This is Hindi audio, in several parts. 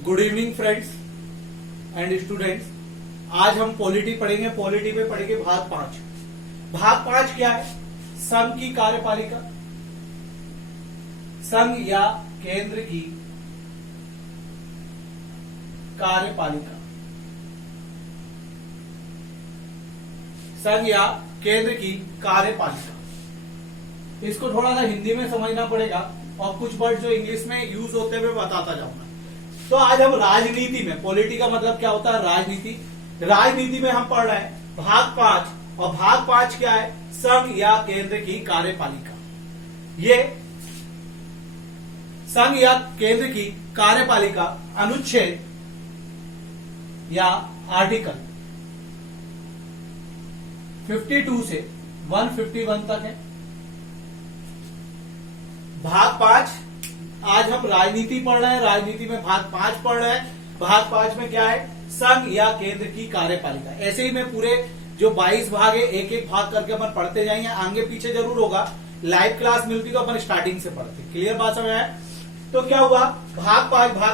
Good evening friends and students. आज हम पॉलिटी पढ़ेंगे। पॉलिटी में पढ़ेंगे भाग 5। भाग 5 क्या है? संघ की कार्यपालिका, संघ या केंद्र की कार्यपालिका, संघ या केंद्र की कार्यपालिका। इसको थोड़ा सा हिंदी में समझना पड़ेगा और कुछ वर्ड जो इंग्लिश में यूज होते हुए बताता जाऊंगा। तो आज हम राजनीति में, पॉलिटी का मतलब क्या होता है? राजनीति। राजनीति में हम पढ़ रहे हैं भाग 5 और भाग 5 क्या है? संघ या केंद्र की कार्यपालिका। ये संघ या केंद्र की कार्यपालिका अनुच्छेद या आर्टिकल 52 से 151 तक है। भाग 5 आज हम राजनीति पढ़ रहे हैं। राजनीति में भाग 5 पढ़ रहे हैं। भाग 5 में क्या है? संघ या केंद्र की कार्यपालिका। ऐसे ही मैं पूरे जो 22 भाग है एक एक भाग करके अपन पढ़ते जाएंगे। आगे पीछे जरूर होगा, लाइव क्लास मिलती तो अपन स्टार्टिंग से पढ़ते। क्लियर बात समझ आया? तो क्या हुआ? भाग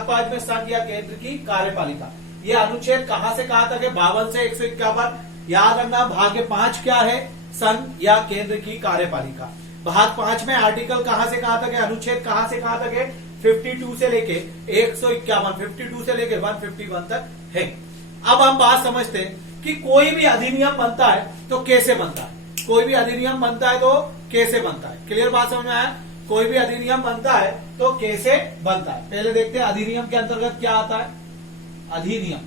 5 में संघ या केंद्र की कार्यपालिका। ये अनुच्छेद कहां से कहां तक है? 52 से 151। याद रखना भाग 5 क्या है? संघ या केंद्र की कार्यपालिका। भाग 5 में आर्टिकल कहां से कहां तक है? अनुच्छेद कहां से कहां तक है? 52 से लेके 151, 52 से लेके 151 तक है। अब हम बात समझते हैं कि कोई भी अधिनियम बनता है तो कैसे बनता है। कोई भी अधिनियम बनता है तो कैसे बनता है? क्लियर बात समझ में आया? कोई भी अधिनियम बनता है तो कैसे बनता है। पहले देखते हैं अधिनियम के अंतर्गत क्या आता है। अधिनियम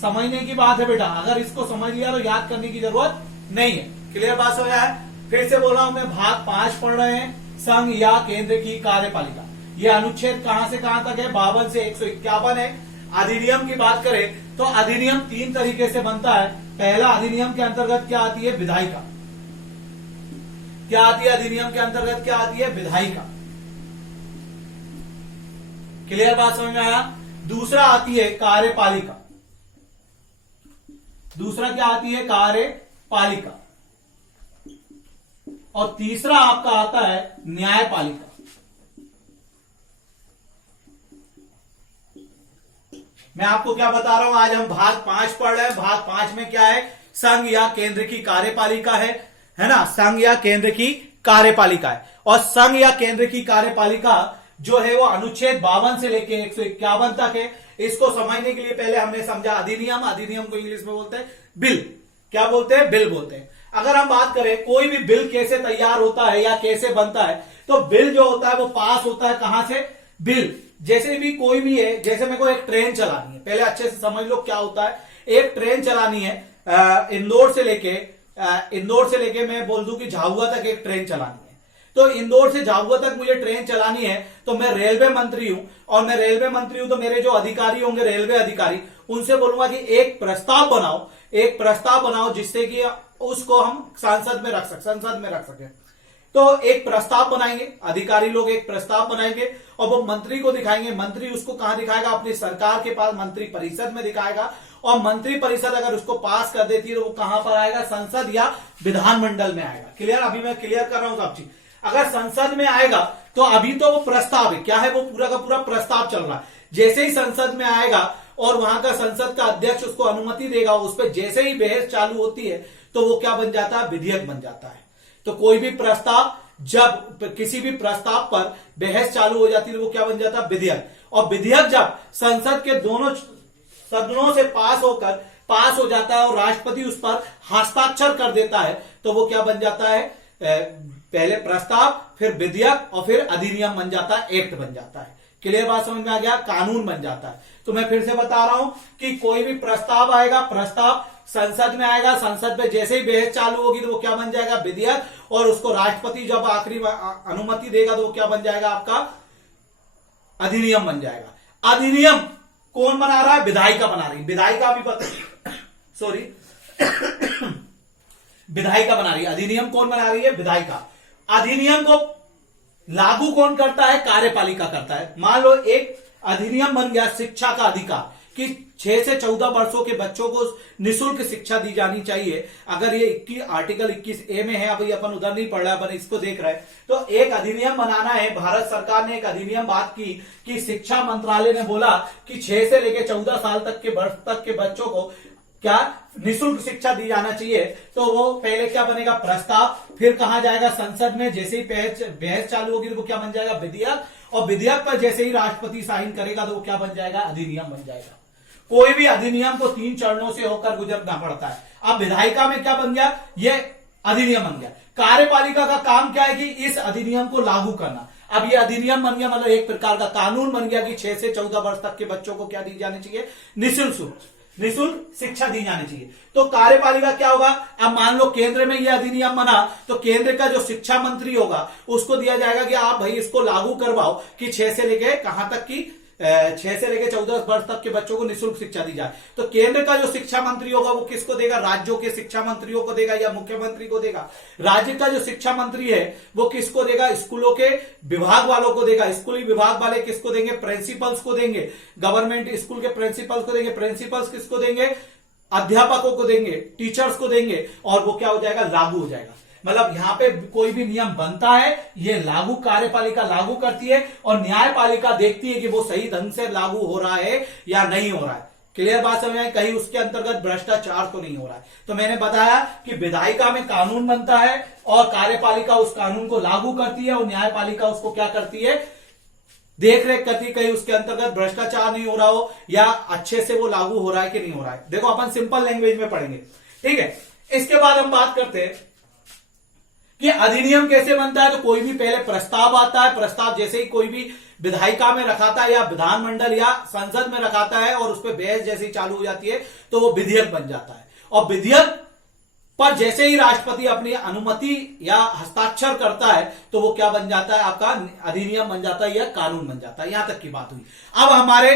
समझने की बात है बेटा, अगर इसको समझ लिया तो याद करने की जरूरत नहीं है। क्लियर बात समझ आया? फिर से बोल रहा हूं मैं, भाग 5 पढ़ रहे हैं, संघ या केंद्र की कार्यपालिका। यह अनुच्छेद कहां से कहां तक है? 52 से 151 है। अधिनियम की बात करें तो अधिनियम 3 तरीके से बनता है। पहला, अधिनियम के अंतर्गत क्या आती है? विधायिका। क्या आती है अधिनियम के अंतर्गत? क्या आती है? विधायिका। क्लियर बात समझ में आया? दूसरा आती है कार्यपालिका। दूसरा क्या आती है? कार्यपालिका। और तीसरा आपका आता है न्यायपालिका। मैं आपको क्या बता रहा हूं, आज हम भाग 5 पढ़ रहे हैं। भाग 5 में क्या है? संघ या केंद्र की कार्यपालिका है ना? संघ या केंद्र की कार्यपालिका है। और संघ या केंद्र की कार्यपालिका जो है वो अनुच्छेद 52 से लेके 151 तक है। इसको समझने के लिए पहले हमने समझा अधिनियम। अधिनियम को इंग्लिश में बोलते हैं बिल। क्या बोलते हैं? बिल बोलते हैं। अगर हम बात करें कोई भी बिल कैसे तैयार होता है या कैसे बनता है, तो बिल जो होता है वो पास होता है कहां से? बिल जैसे भी कोई भी है, जैसे मेरे को एक ट्रेन चलानी है, पहले अच्छे से समझ लो क्या होता है। एक ट्रेन चलानी है इंदौर से लेके मैं बोल दूं कि झाबुआ तक एक ट्रेन चलानी है। तो इंदौर से झाबुआ तक मुझे ट्रेन चलानी है, तो मैं रेलवे मंत्री हूं। और मैं रेलवे मंत्री हूं तो मेरे जो अधिकारी होंगे, रेलवे अधिकारी, उनसे बोलूंगा कि एक प्रस्ताव बनाओ जिससे कि उसको हम संसद में रख सके। तो एक प्रस्ताव बनाएंगे, अधिकारी लोग एक प्रस्ताव बनाएंगे और वो मंत्री को दिखाएंगे। मंत्री उसको कहां दिखाएगा? अपनी सरकार के पास मंत्री परिषद में दिखाएगा। और मंत्री परिषद अगर उसको पास कर देती है तो वो कहां पर आएगा? संसद या विधानमंडल में आएगा। क्लियर? अभी मैं क्लियर कर रहा हूं सब चीज। अगर संसद में आएगा तो अभी तो वो प्रस्ताव है, क्या है? वो पूरा का पूरा प्रस्ताव चल रहा है। जैसे ही संसद में आएगा और वहां का संसद का अध्यक्ष उसको अनुमति देगा, उस पर जैसे ही बहस चालू होती है तो वो क्या बन जाता है? विधेयक बन जाता है। तो कोई भी प्रस्ताव, जब किसी भी प्रस्ताव पर बहस चालू हो जाती है तो वो क्या बन जाता है? विधेयक। और विधेयक जब संसद के दोनों सदनों से पास हो जाता है और राष्ट्रपति उस पर हस्ताक्षर कर देता है तो वो क्या बन जाता है? पहले प्रस्ताव, फिर विधेयक और फिर अधिनियम बन जाता है, एक्ट बन जाता है। क्लियर बात समझ में आ गया? कानून बन जाता है। तो मैं फिर से बता रहा हूं कि कोई भी प्रस्ताव आएगा, प्रस्ताव संसद में आएगा, संसद में जैसे ही बहस चालू होगी तो वो क्या बन जाएगा? विधेयक। और उसको राष्ट्रपति जब आखिरी अनुमति देगा तो वो क्या बन जाएगा? आपका अधिनियम बन जाएगा। अधिनियम कौन बना रहा है? विधायिका बना रही है। विधायिका भी सॉरी विधायिका बना रही है। अधिनियम कौन बना रही है? विधायिका। अधिनियम को लागू कौन करता है? कार्यपालिका करता है। मान लो एक अधिनियम बन गया शिक्षा का अधिकार। कि 6 से 14 वर्षों के बच्चों को निःशुल्क शिक्षा दी जानी चाहिए। अगर ये आर्टिकल 21A में है, अभी अपन उधर नहीं पढ़ रहा है, अपन इसको देख रहे हैं, तो एक अधिनियम बनाना है। भारत सरकार ने एक अधिनियम बात की कि शिक्षा मंत्रालय ने बोला कि 6 से लेकर 14 साल तक के वर्ष तक के बच्चों को क्या निःशुल्क शिक्षा दी जाना चाहिए। तो वो पहले क्या बनेगा, प्रस्ताव, फिर कहा जाएगा संसद में, जैसे ही बहस चालू होगी तो वो क्या बन जाएगा, विधेयक, और विधेयक पर जैसे ही राष्ट्रपति साइन करेगा तो वो क्या बन जाएगा, अधिनियम बन जाएगा। कोई भी अधिनियम को 3 चरणों से होकर गुजरना पड़ता है। अब विधायिका में क्या बन गया, ये अधिनियम बन गया। कार्यपालिका का काम क्या है कि इस अधिनियम को लागू करना। अब ये अधिनियम बन गया, मतलब एक प्रकार का कानून बन गया कि 6 से 14 वर्ष तक के बच्चों को क्या दी जानी चाहिए, निःशुल्क शिक्षा दी जानी चाहिए। तो कार्यपालिका क्या होगा, अब मान लो केंद्र में यह अधिनियम बना तो केंद्र का जो शिक्षा मंत्री होगा उसको दिया जाएगा कि आप भाई इसको लागू करवाओ कि 6 से लेके कहां तक की 6 से लेकर 14 वर्ष तक के बच्चों को निःशुल्क शिक्षा दी जाए। तो केंद्र का जो शिक्षा मंत्री होगा वो किसको देगा, राज्यों के शिक्षा मंत्रियों को देगा या मुख्यमंत्री को देगा। राज्य का जो शिक्षा मंत्री है वो किसको देगा, स्कूलों के विभाग वालों को देगा। स्कूली विभाग वाले किसको देंगे, प्रिंसिपल्स को देंगे। गवर्नमेंट स्कूल के प्रिंसिपल्स को देंगे। प्रिंसिपल्स किसको देंगे, अध्यापकों को देंगे, टीचर्स को देंगे, और वो क्या हो जाएगा, लागू हो जाएगा। मतलब यहां पे कोई भी नियम बनता है ये लागू कार्यपालिका लागू करती है, और न्यायपालिका देखती है कि वो सही ढंग से लागू हो रहा है या नहीं हो रहा है। क्लियर बात समझ में, कहीं उसके अंतर्गत भ्रष्टाचार तो नहीं हो रहा है। तो मैंने बताया कि विधायिका में कानून बनता है और कार्यपालिका उस कानून को लागू करती है, और न्यायपालिका उसको क्या करती है, देख रेख करती, कहीं उसके अंतर्गत भ्रष्टाचार नहीं हो रहा हो या अच्छे से वो लागू हो रहा है कि नहीं हो रहा है। देखो अपन सिंपल लैंग्वेज में पढ़ेंगे, ठीक है। इसके बाद हम बात करते हैं कि अधिनियम कैसे बनता है। तो कोई भी पहले प्रस्ताव आता है, प्रस्ताव जैसे ही कोई भी विधायिका में रखाता है या विधानमंडल या संसद में रखाता है और उस पर बहस जैसे ही चालू हो जाती है तो वो विधेयक बन जाता है। और विधेयक पर जैसे ही राष्ट्रपति अपनी अनुमति या हस्ताक्षर करता है तो वो क्या बन जाता है, आपका अधिनियम बन जाता है या कानून बन जाता है। यहां तक की बात हुई। अब हमारे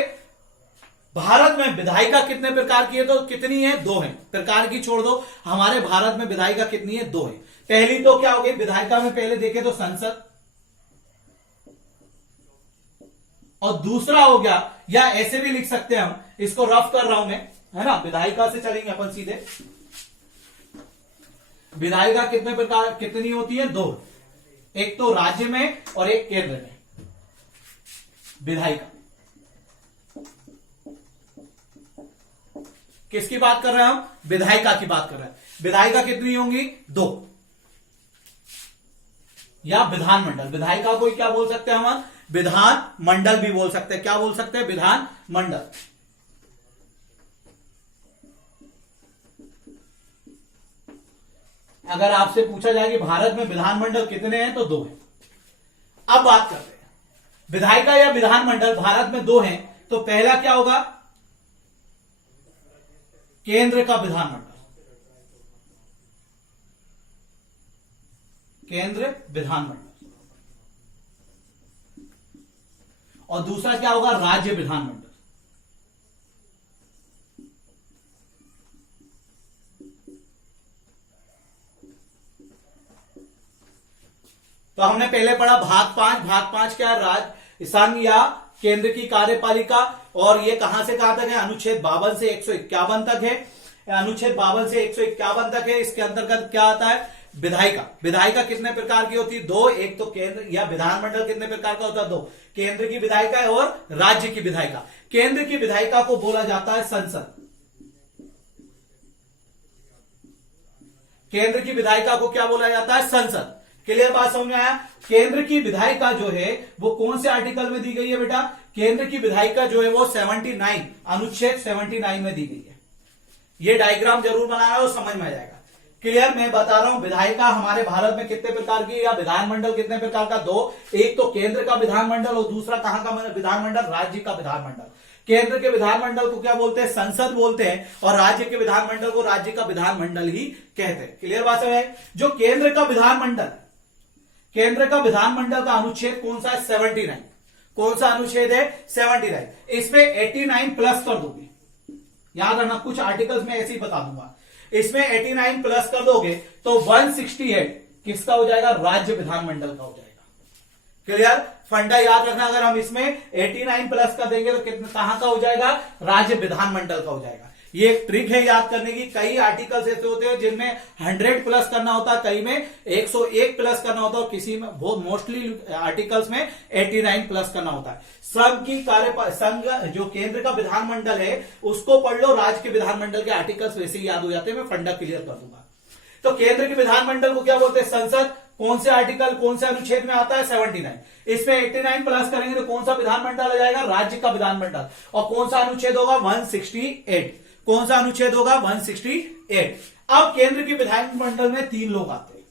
भारत में विधायिका कितने प्रकार की है, तो कितनी है, 2 है। प्रकार की छोड़ दो, हमारे भारत में विधायिका कितनी है, 2 है। पहली तो क्या होगी, विधायिका में पहले देखे तो संसद, और दूसरा हो गया, या ऐसे भी लिख सकते हैं हम, इसको रफ कर रहा हूं मैं, है ना, विधायिका से चलेंगे अपन सीधे। विधायिका कितने प्रकार कितनी होती है, 2। एक तो राज्य में और एक केंद्र में विधायिका। किसकी बात कर रहे हैं हम, विधायिका की बात कर रहे हैं। विधायिका कितनी होंगी, 2, या विधानमंडल। विधायिका को क्या बोल सकते हैं हम, विधान मंडल भी बोल सकते हैं। क्या बोल सकते हैं, विधान मंडल। अगर आपसे पूछा जाए कि भारत में विधानमंडल कितने हैं तो 2 हैं। अब बात करते हैं विधायिका या विधानमंडल भारत में 2 हैं। तो पहला क्या होगा, केंद्र का विधानमंडल, केंद्र विधानमंडल, और दूसरा क्या होगा, राज्य विधानमंडल। तो हमने पहले पढ़ा भाग 5। भाग 5 क्या है, राज्य, संघ या केंद्र की कार्यपालिका, और ये कहां से कहां तक है, अनुच्छेद 52 से 151 तक है। अनुच्छेद 52 से 151 तक है। इसके अंतर्गत क्या आता है, विधायिका। विधायिका कितने प्रकार की होती है, 2। एक तो केंद्र या विधानमंडल कितने प्रकार का होता है, 2। केंद्र की विधायिका और राज्य की विधायिका। केंद्र की विधायिका को बोला जाता है संसद। केंद्र की विधायिका को क्या बोला जाता है, संसद। क्लियर बात समझ में आया। केंद्र की विधायिका जो है वो कौन से आर्टिकल में दी गई है बेटा, केंद्र की विधायिका जो है वो 79 अनुच्छेद 79 में दी गई है। ये डायग्राम जरूर बनाना है और समझ में आ जाएगा। क्लियर, मैं बता रहा हूं विधायिका हमारे भारत में कितने प्रकार की, या विधानमंडल कितने प्रकार का, 2। एक तो केंद्र का विधानमंडल और दूसरा कहां का विधानमंडल, राज्य का विधानमंडल। केंद्र के विधानमंडल को क्या बोलते हैं, संसद बोलते हैं, और राज्य के विधानमंडल को राज्य का विधानमंडल ही कहते हैं। क्लियर बात है। जो केंद्र का विधानमंडल, केंद्र का विधानमंडल का अनुच्छेद कौन सा है, 79। कौन सा अनुच्छेद है, 79। इसमें 89 प्लस कर दोगे, याद रखना, कुछ आर्टिकल्स में ऐसे ही बता दूंगा। इसमें 89 प्लस कर दोगे तो 168 किसका हो जाएगा, राज्य विधानमंडल का हो जाएगा। क्लियर। फंडा याद रखना, अगर हम इसमें 89 प्लस का देंगे तो कितना कहां का हो जाएगा, राज्य विधानमंडल का हो जाएगा। ये एक ट्रिक है याद करने की। कई आर्टिकल्स ऐसे होते हैं जिनमें 100 प्लस करना होता है, कई में 101 प्लस करना होता है, और किसी में बहुत मोस्टली आर्टिकल्स में 89 प्लस करना होता है। संघ की संघ जो केंद्र का विधानमंडल है उसको पढ़ लो, राज्य के विधानमंडल के आर्टिकल्स वैसे ही याद हो जाते हैं। मैं फंडा क्लियर कर दूंगा। तो केंद्र के विधानमंडल को क्या बोलते हैं, संसद। कौन से आर्टिकल कौन से अनुच्छेद में आता है, 79। इसमें 89 प्लस करेंगे तो कौन सा विधानमंडल आ जाएगा, राज्य का विधानमंडल। और कौन सा अनुच्छेद होगा, 168। कौन सा अनुच्छेद होगा, 168। अब केंद्र के विधानमंडल में 3 लोग आते हैं।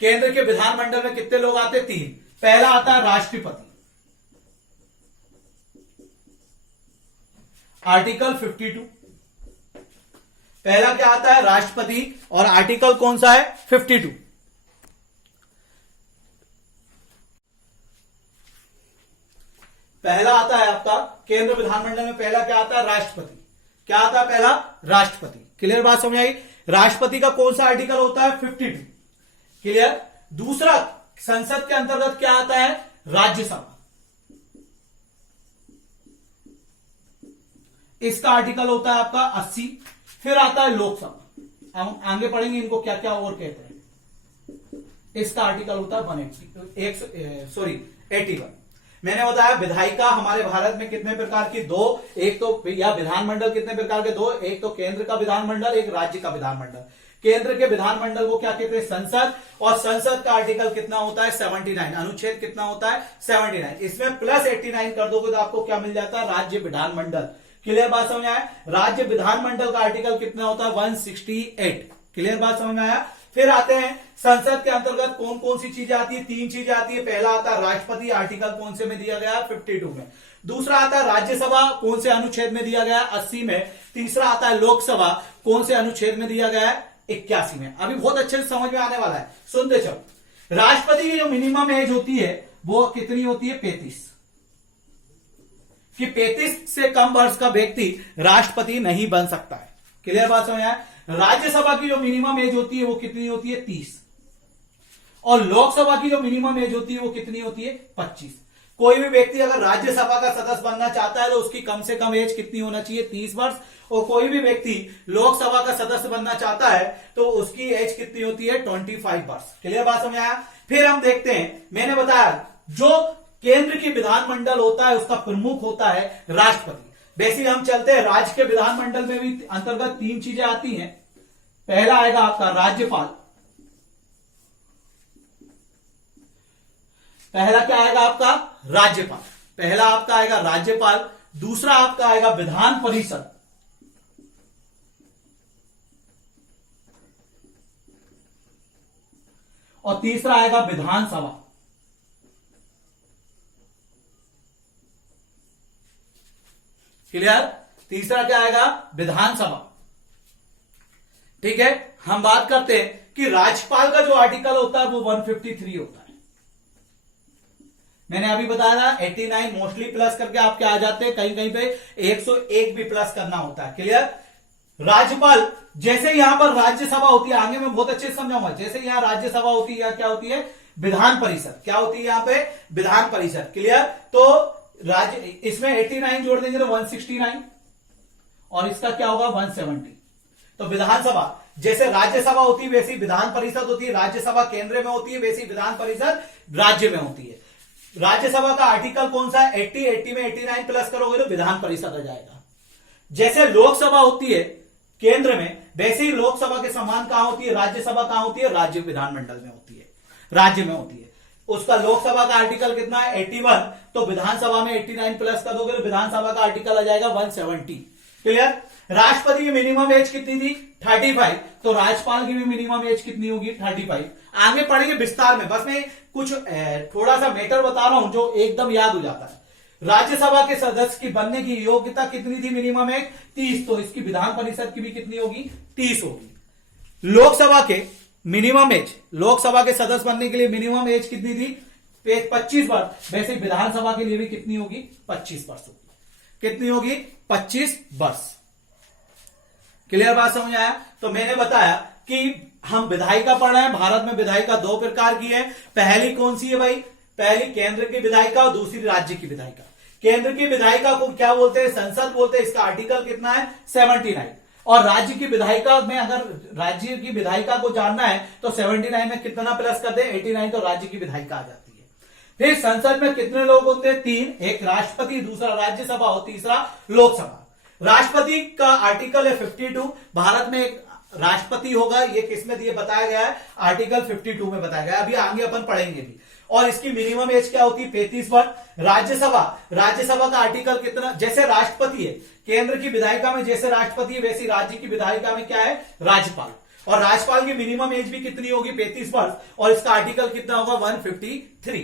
केंद्र के विधानमंडल में कितने लोग आते हैं, 3। पहला आता है राष्ट्रपति, आर्टिकल 52। पहला क्या आता है, राष्ट्रपति, और आर्टिकल कौन सा है, 52। पहला आता है आपका केंद्र विधानमंडल में, पहला क्या आता है, राष्ट्रपति। क्या आता है पहला, राष्ट्रपति। क्लियर बात समझ आई। राष्ट्रपति का कौन सा आर्टिकल होता है, 52। क्लियर। दूसरा, संसद के अंतर्गत क्या आता है, राज्यसभा। इसका आर्टिकल होता है आपका 80। फिर आता है लोकसभा। हम आगे पढ़ेंगे इनको क्या क्या और कहते हैं। इसका आर्टिकल होता है 81। मैंने बताया विधायिका हमारे भारत में कितने प्रकार की, 2। एक तो या विधानमंडल कितने प्रकार के, 2। एक तो केंद्र का विधानमंडल, एक राज्य का विधानमंडल। केंद्र के विधानमंडल को क्या कहते हैं, संसद। और संसद का आर्टिकल कितना होता है, 79। अनुच्छेद कितना होता है, 79। इसमें प्लस 89 कर दोगे तो आपको क्या मिल जाता है, राज्य विधानमंडल। क्लियर बात समझ आया। राज्य विधानमंडल का आर्टिकल कितना होता है, 168। क्लियर बात समझ में आया। फिर आते हैं संसद के अंतर्गत कौन कौन सी चीजें आती है, 3 चीजें आती है। पहला आता है राष्ट्रपति, आर्टिकल कौन से में दिया गया, 52 में। दूसरा आता है राज्यसभा, कौन से अनुच्छेद में दिया गया, 80 में। तीसरा आता है लोकसभा, कौन से अनुच्छेद में दिया गया है, 81 में। अभी बहुत अच्छे से समझ में आने वाला है, सुनते चलो। राष्ट्रपति की जो मिनिमम एज होती है वो कितनी होती है, 35। कि 35 से कम वर्ष का व्यक्ति राष्ट्रपति नहीं बन सकता है। क्लियर बात समझ आया। राज्यसभा की जो मिनिमम एज होती है वो कितनी होती है, 30। और लोकसभा की जो मिनिमम एज होती है वो कितनी होती है, 25। कोई भी व्यक्ति अगर राज्यसभा का सदस्य बनना चाहता है तो उसकी कम से कम एज कितनी होना चाहिए, 30 वर्ष। और कोई भी व्यक्ति लोकसभा का सदस्य बनना चाहता है तो उसकी एज कितनी होती है, 25 वर्ष। क्लियर बात समझ आया। फिर हम देखते हैं, मैंने बताया जो केंद्र की विधानमंडल होता है उसका प्रमुख होता है राष्ट्रपति। बेसिक हम चलते हैं, राज्य के विधानमंडल में भी अंतर्गत 3 चीजें आती हैं। पहला आएगा आपका राज्यपाल। पहला क्या आएगा आपका, राज्यपाल। पहला आपका आएगा राज्यपाल। दूसरा आपका आएगा विधान परिषद। और तीसरा आएगा विधानसभा। क्लियर। तीसरा क्या आएगा, विधानसभा। ठीक है। हम बात करते हैं कि राज्यपाल का जो आर्टिकल होता है वो 153 होता है। मैंने अभी बताया था 89 मोस्टली प्लस करके आपके आ जाते हैं, कहीं कहीं पे 101 भी प्लस करना होता है। क्लियर। राज्यपाल, जैसे यहां पर राज्यसभा होती है, आगे मैं बहुत अच्छे से समझाऊंगा। जैसे यहां राज्यसभा होती है, क्या होती है, विधान परिषद। क्या होती है यहां पे, विधान परिषद। क्लियर। तो राज्य, इसमें 89 जोड़ देंगे तो 169, और इसका क्या होगा, 170। तो विधानसभा, जैसे राज्यसभा होती है वैसी विधान परिषद होती है। राज्यसभा केंद्र में होती है, वैसी विधान परिषद राज्य में होती है। राज्यसभा का आर्टिकल कौन सा है, 80 में 89 प्लस करोगे तो विधान परिषद आ जाएगा। जैसे लोकसभा होती है केंद्र में, वैसे ही लोकसभा के समान कहां होती है, राज्यसभा कहां होती है, राज्य विधानमंडल में होती है, राज्य में होती है। उसका लोकसभा का आर्टिकल कितना है, 81। तो विधानसभा में 89 प्लस कर दोगे तो विधानसभा का आर्टिकल आ जाएगा 170। क्लियर। राष्ट्रपति की मिनिमम एज कितनी थी, 35। तो राज्यपाल की भी मिनिमम एज कितनी होगी, 35। आगे पढ़ेंगे विस्तार में, बस मैं कुछ थोड़ा सा मैटर बता रहा हूं जो एकदम याद हो जाता है। राज्यसभा के सदस्य की बनने की योग्यता कितनी थी, मिनिमम एज 30। तो इसकी विधान परिषद की भी कितनी होगी, 30 होगी। लोकसभा के मिनिमम एज, लोकसभा के सदस्य बनने के लिए मिनिमम एज कितनी थी, 25 वर्ष। वैसे विधानसभा के लिए भी कितनी होगी, 25 वर्ष होगी। कितनी होगी, 25 वर्ष। क्लियर बात समझ आया। तो मैंने बताया कि हम विधायिका पढ़ रहे हैं। भारत में विधायिका दो प्रकार की है। पहली कौन सी है भाई? पहली केंद्र की विधायिका और दूसरी राज्य की विधायिका। केंद्र की विधायिका को क्या बोलते हैं? संसद बोलते हैं। इसका आर्टिकल कितना है? 79। और राज्य की विधायिका में अगर राज्य की विधायिका को जानना है तो 79 में कितना प्लस कर दे? 89, तो राज्य की विधायिका आ जाती है। फिर संसद में कितने लोग होते हैं? 3, एक राष्ट्रपति, दूसरा राज्यसभा और तीसरा लोकसभा। राष्ट्रपति का आर्टिकल है 52। भारत में एक राष्ट्रपति होगा, ये किसमें दिए बताया गया है? आर्टिकल 52 में बताया गया है। अभी आगे अपन पढ़ेंगे भी। और इसकी मिनिमम एज क्या होती है? 35 वर्ष। राज्यसभा का आर्टिकल कितना? जैसे राष्ट्रपति है, केंद्र की विधायिका में जैसे राष्ट्रपति है, वैसी राज्य की विधायिका में क्या है? राज्यपाल। और राज्यपाल की मिनिमम एज भी कितनी होगी? 35 वर्ष। और इसका आर्टिकल कितना होगा? 153।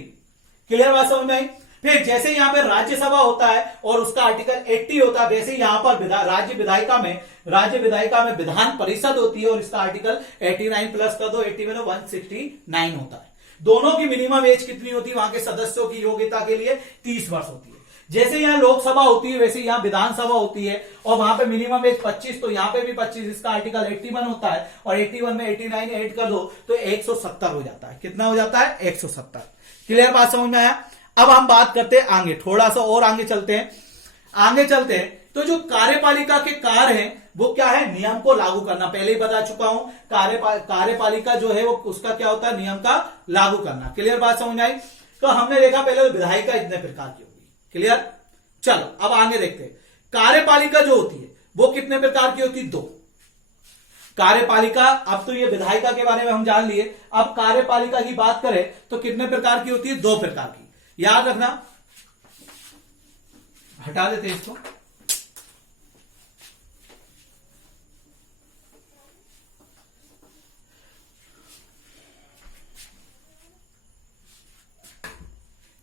क्लियर बात समझ में आई? फिर जैसे यहां पे राज्यसभा होता है और उसका आर्टिकल 80 होता है, वैसे यहां पर राज्य विधायिका में विधान परिषद होती है और इसका आर्टिकल 89 प्लस कर दो, 80 में 169 होता है। दोनों की मिनिमम एज कितनी होती है? वहां के सदस्यों की योग्यता के लिए 30 वर्ष होती है। जैसे यहां लोकसभा होती है वैसे यहां विधानसभा होती है और वहां पे मिनिमम एज 25, तो यहां पे भी 25। इसका आर्टिकल 81 होता है और 81 में 89 ऐड कर दो तो 170 हो जाता है। कितना हो जाता है? 170। क्लियर बात समझ में आया? अब हम बात करते हैं आगे, थोड़ा सा और आगे चलते हैं। तो जो कार्यपालिका के कार्य हैं वो क्या है? नियम को लागू करना। पहले ही बता चुका हूं, कार्यपालिका जो है वो उसका क्या होता है? नियम का लागू करना। क्लियर बात समझ आई? तो हमने देखा पहले विधायिका इतने प्रकार की होगी। क्लियर? चलो अब आगे देखते हैं। कार्यपालिका जो होती है वो कितने प्रकार की होती है? 2 कार्यपालिका। अब तो ये विधायिका के बारे में हम जान लिए। अब कार्यपालिका की बात करें तो कितने प्रकार की होती है? 2 प्रकार की। याद रखना, हटा देते हैं इसको।